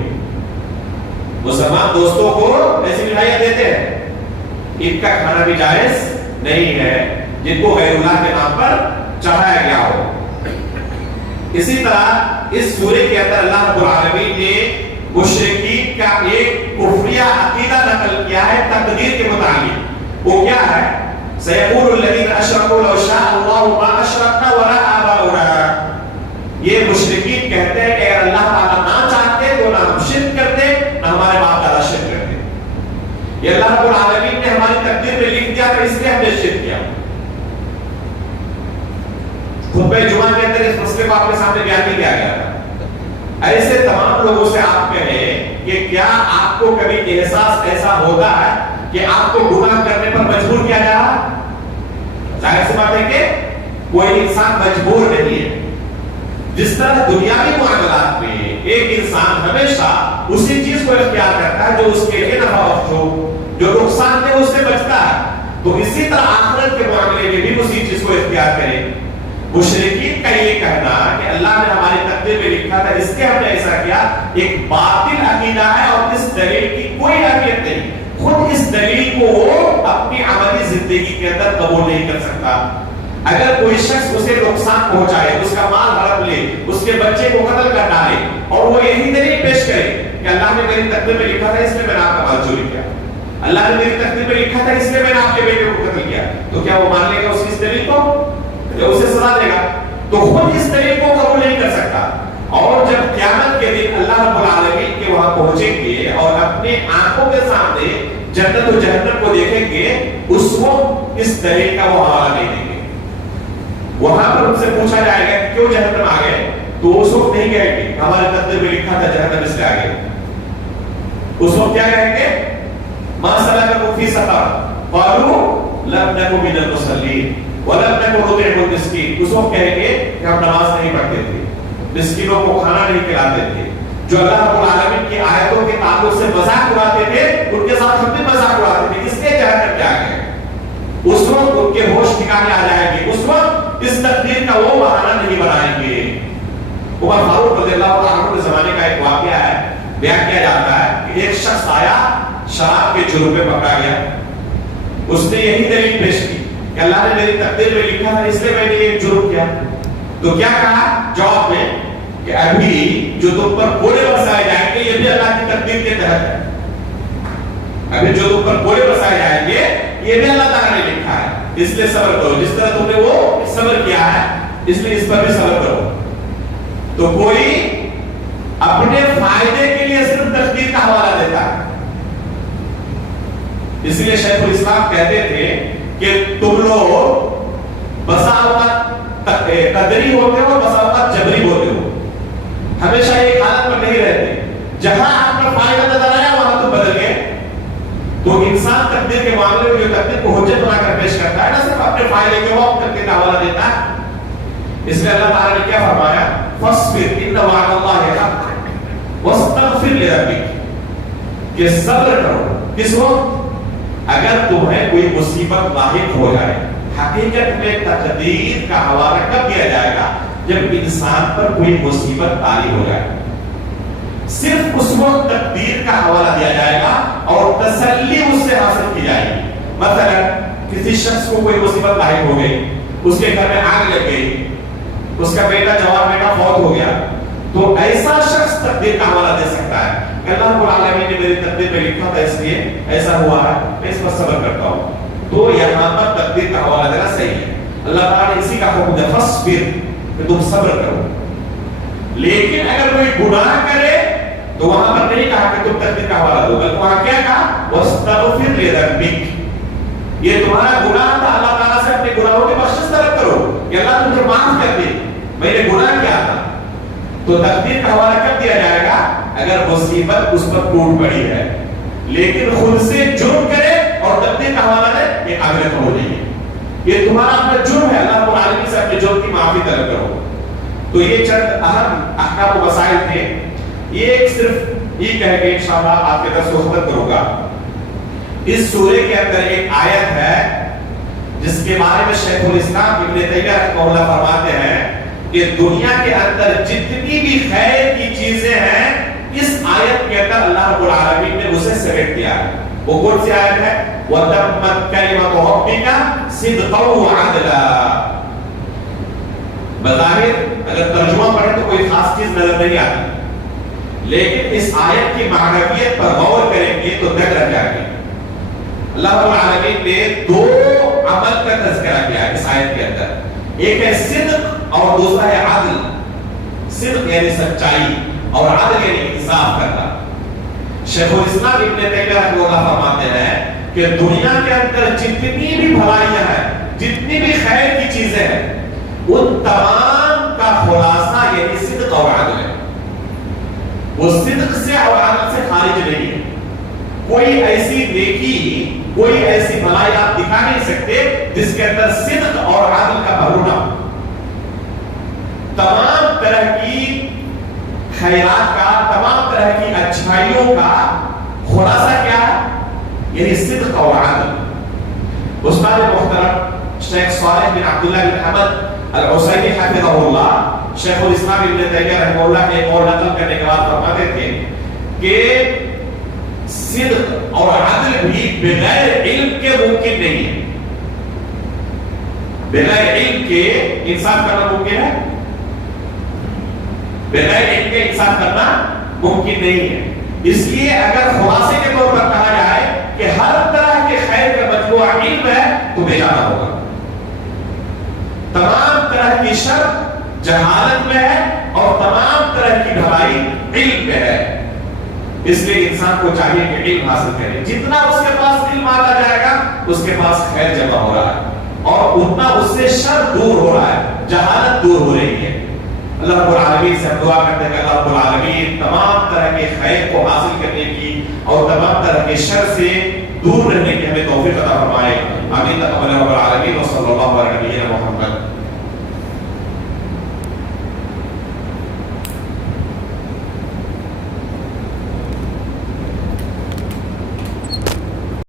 مسلمان دوستوں کو ایسی مٹھائیاں دیتے ہیں، ان کا کھانا بھی جائز نہیں ہے جن کو غیر اللہ کے نام پر چڑھایا گیا ہو. اسی طرح اس سورے کے اندر اللہ رب العالمین نے مشرکین کا ایک کفریہ عقیدہ نقل کیا ہے تقدیر کے متعلق. وہ کیا ہے؟ سيقول الذين اشركوا لو شاء الله ما اشركنا ولا آباؤنا. یہ مشرکین کہتے ہیں کہ اگر اللہ تعالیٰ نہ چاہتے تو نہ ہم شرک کرتے نہ ہمارے باپ دادا شرک کرتے. یہ اللہ رب العالمین نے ہماری تقدیر میں لکھ دیا تھا، اس لیے ہم نے شرک کیا. خطبہ جمعہ کے اندر اس مسئلے کو آپ کے سامنے بیان نہیں کیا گیا تھا. ایسے تمام لوگوں سے آپ کہیں کہ کیا آپ کو کبھی احساس ایسا ہوتا ہے کہ آپ کو گناہ کرنے پر مجبور کیا جا رہا؟ ظاہر سی بات ہے کہ کوئی انسان مجبور نہیں ہے. جس طرح دنیاوی معاملات میں ایک انسان ہمیشہ اسی چیز کو اختیار کرتا ہے جو اس کے لیے نفع بخش ہو، جو نقصان دہ اس سے بچتا ہے، تو اسی طرح آخرت کے معاملے میں بھی اسی چیز کو اختیار کرے. مشرکین کا یہ کہنا کہ اللہ نے ہماری تقدیر میں لکھا تھا اس لیے ہم نے ایسا کیا، ایک باطل عقیدہ ہے اور اس دلیل کی کوئی اہمیت نہیں. خود اس دلیل کو وہ اپنی عملی زندگی کے اندر قبول نہیں کر سکتا. اگر کوئی شخص اسے نقصان پہنچائے، اس کا مال ہڑپ لے، اس کے بچے کو قتل کر ڈالے اور وہ یہی دلیل پیش کرے کہ اللہ نے میری تقدیر میں لکھا تھا اس لیے میں نے آپ کا مال چوری کیا، اللہ نے میری تقدیر میں لکھا تھا اس لیے میں نے آپ کے بیٹے کو قتل کیا، تو کیا وہ مان لے گا اس دلیل کو؟ اسے سزا دے گا. تو خود اس دلیل کو قبول نہیں کر سکتا. اور جب قیامت کے دن اللہ رب العالمین کے وہاں پہنچیں گے اور اپنے آنکھوں کے سامنے جنت و جہنم کو دیکھیں گے، اس وقت اس دلیل کا وہ حوالہ نہیں دیں گے. وہاں پر ان سے پوچھا جائے گا کہ کیوں جہنم آ گئے، تو اس وقت نہیں کہیں گے ہمارے تقدیر میں لکھا تھا جہنم اس لیے آ گئے. اس وقت کیا کہیں گے؟ ما سلککم فی سقر قالوا لم نک من المصلین وَلَمْ نَكُنْ نُطْعِمُ الْمِسْكِينَ. اس وقت کہیں گے کہ ہم نماز نہیں پڑھتے تھے، مسکینوں کو کھانا نہیں کھلاتے تھے. جو اللہ رب العالمین کی آیتوں کے تعلق سے مذاق اڑاتے تھے ان کے ساتھ ہم بھی مذاق اڑاتے تھے، اس لیے جہنم میں آ گئے. اس وقت ان کے ہوش ٹھکانے آ جائیں گے، اس وقت اس تقدیر کا وہ بہانہ نہیں بنائیں گے. عمر فاروق رضی اللہ عنہ کے زمانے کا ایک واقعہ ہے، بیان کیا جاتا ہے کہ ایک شخص آیا شراب کے جرم میں پکڑا گیا. اس نے یہی دلیل پیش کی کہ اللہ نے میری تقدیر میں لکھا تھا اس لیے میں نے یہ جرم کیا. تو کیا کہا جواب میں؟ کہ ابھی جو تم پر کوڑے برسائے جائیں گے یہ بھی اللہ کی تقدیر کے تحت ہے. ابھی جو تم پر کوڑے برسائے جائیں گے یہ بھی اللہ تعالیٰ نے لکھا ہے, اس لیے صبر کرو. جس طرح تم نے وہ صبر کیا ہے اس لیے اس پر بھی صبر کرو. تو کوئی اپنے فائدے کے لیے صرف تقدیر کا حوالہ دیتا ہے. اس لیے شیخ الاسلام کہتے تھے کہ تم لوگ بسا اوقات قدری ہوتے ہو, بسا اوقات جبری ہوتے ہو. ہمیشہ ایک حالت پر نہیں رہتے. جہاں آپ کا فائدہ نظر آیا وہاں تم بدل گئے. تو انسان تقدیر کے معاملے میں جو تقدیر کو حجت بنا کر پیش کرتا ہے نہ صرف اپنے فائدے کے وقت تقدیر کا حوالہ دیتا ہے. اس لیے اللہ تعالیٰ نے کیا فرمایا, فاصبر ان وعد اللہ حق واستغفر لربک, کہ صبر کرو. کس وقت؟ اگر تمہیں کوئی مصیبت لاحق ہو جائے. حقیقت میں تقدیر کا حوالہ کب دیا جائے گا؟ جب انسان پر کوئی مصیبت طاری ہو جائے. صرف اس وقت تقدیر کا حوالہ دیا جائے گا اور تسلی اس سے حاصل کی جائے گی. مثلا کسی شخص کو کوئی مصیبت لاحق ہو گئی, اس کے گھر میں آگ لگ گئی, اس کا بیٹا جوان بیٹا فوت ہو گیا, تو ایسا شخص تقدیر کا حوالہ دے سکتا ہے کہ اللہ رب العالمین نے میری تقدیر میں لکھا تھا اس لیے ایسا ہوا ہے, میں اس پر صبر کرتا ہوں. تو یہاں پر تقدیر کا حوالہ دینا صحیح ہے. اللہ تعالیٰ نے اسی کا حکم دیا فاصبر, کہ تم صبر کرو. لیکن اگر کوئی گناہ کرے تو وہاں پر نہیں کہا کہ تم تقدیر کا حوالہ دو, بلکہ وہاں کیا کہا واستغفر لربک, یہ تمہارا گناہ تھا, اللہ تعالیٰ سے اپنے گناہوں کی بخشش طلب کرو کہ اللہ تمہیں معاف کر دے, میں نے گناہ کیا تھا. تو تقدیر کا حوالہ کب دیا جائے گا؟ اگر مصیبت اس پر ٹوٹ پڑی ہے. لیکن خود سے جرم کرے اور تقدیر کا حوالہ دے, یہ آگے ہو جائے گی. یہ تمہارا اپنا جرم ہے, اللہ رب العالمین سے اپنے جرم کی معافی طلب کرو. تو یہ چند اہم احکام و مسائل تھے. یہ ایک صرف یہ کہہ کے انشاءاللہ آپ کے درس کو ختم کروں گا. اس سورے کے اندر ایک آیت ہے جس کے بارے میں شیخ الاسلام ابن تیمیہ رحمہ اللہ فرماتے ہیں کہ دنیا کے اندر جتنی بھی خیر کی چیزیں ہیں اس آیت کے اندر اللہ رب العالمین نے اسے سمیٹ دیا ہے. وہ کون سی آیت ہے؟ وَتَمَّتْ كَلِمَةُ رَبِّكَ صِدْقًا وَعَدْلًا. بظاہر اگر ترجمہ پڑھیں تو کوئی خاص چیز نظر نہیں آتی, لیکن اس آیت کی معنویت پر غور کریں گے تو دگ رہ جائے گی. اللہ رب العالمین نے دو عمل کا تذکرہ کیا ہے اس آیت کے اندر. ایک ہے صدق اور دوسرا ہے عدل. صدق یعنی سچائی اور عدل یعنی انصاف کرنا. شیخ الاسلام ابن تیمیہ رحمہ اللہ فرماتے ہیں کہ دنیا کے اندر جتنی بھی بھلائیاں ہیں, جتنی بھی خیر کی چیزیں ہیں, ان تمام کا خلاصہ یعنی صدق اور عدل ہے. وہ صدق سے اور عدل سے خارج نہیں ہے. کوئی ایسی نیکی, کوئی ایسی بھلائی آپ دکھا نہیں سکتے جس کے اندر صدق اور عدل کا بھرو نہ ہو. تمام طرح کی خیرات کا, تمام طرح کی اچھائیوں کا خلاصہ کیا ہے؟ یعنی صدق اور عدل. استاد محترم شیخ صالح بن عبداللہ بن احمد العثیمی حفظہ اللہ, شیخ الاسلام ابن تیمیہ رحمہ اللہ کے ایک اور نقل کرنے کے بعد فرماتے تھے کہ صدق اور عدل بھی بغیر علم کے ممکن نہیں ہے. بغیر علم کے انصاف کرنا ممکن ہے؟ بغیر علم کے انصاف کرنا ممکن نہیں ہے. اس لیے اگر خلاصے کے طور پر کہا جائے کہ ہر طرح کے خیر کا مجموعہ علم ہے تو بیچارہ ہوگا. تمام طرح کی شر جہالت میں ہے اور تمام طرح کی بھلائی علم میں ہے. اس لیے انسان کو چاہیے کہ علم حاصل کرے. جتنا اس کے پاس علم آتا جائے گا اس کے پاس خیر جمع ہو رہا ہے اور اتنا اس سے شر دور ہو رہا ہے, جہالت دور ہو رہی ہے. اللہ رب العالمین سے ہم دعا کرتے ہیں کہ اللہ رب العالمین تمام طرح کے خیر کو حاصل کرنے کی اور تمام طرح کے شر سے دور رہنے کی ہمیں توفیق عطا فرمائے.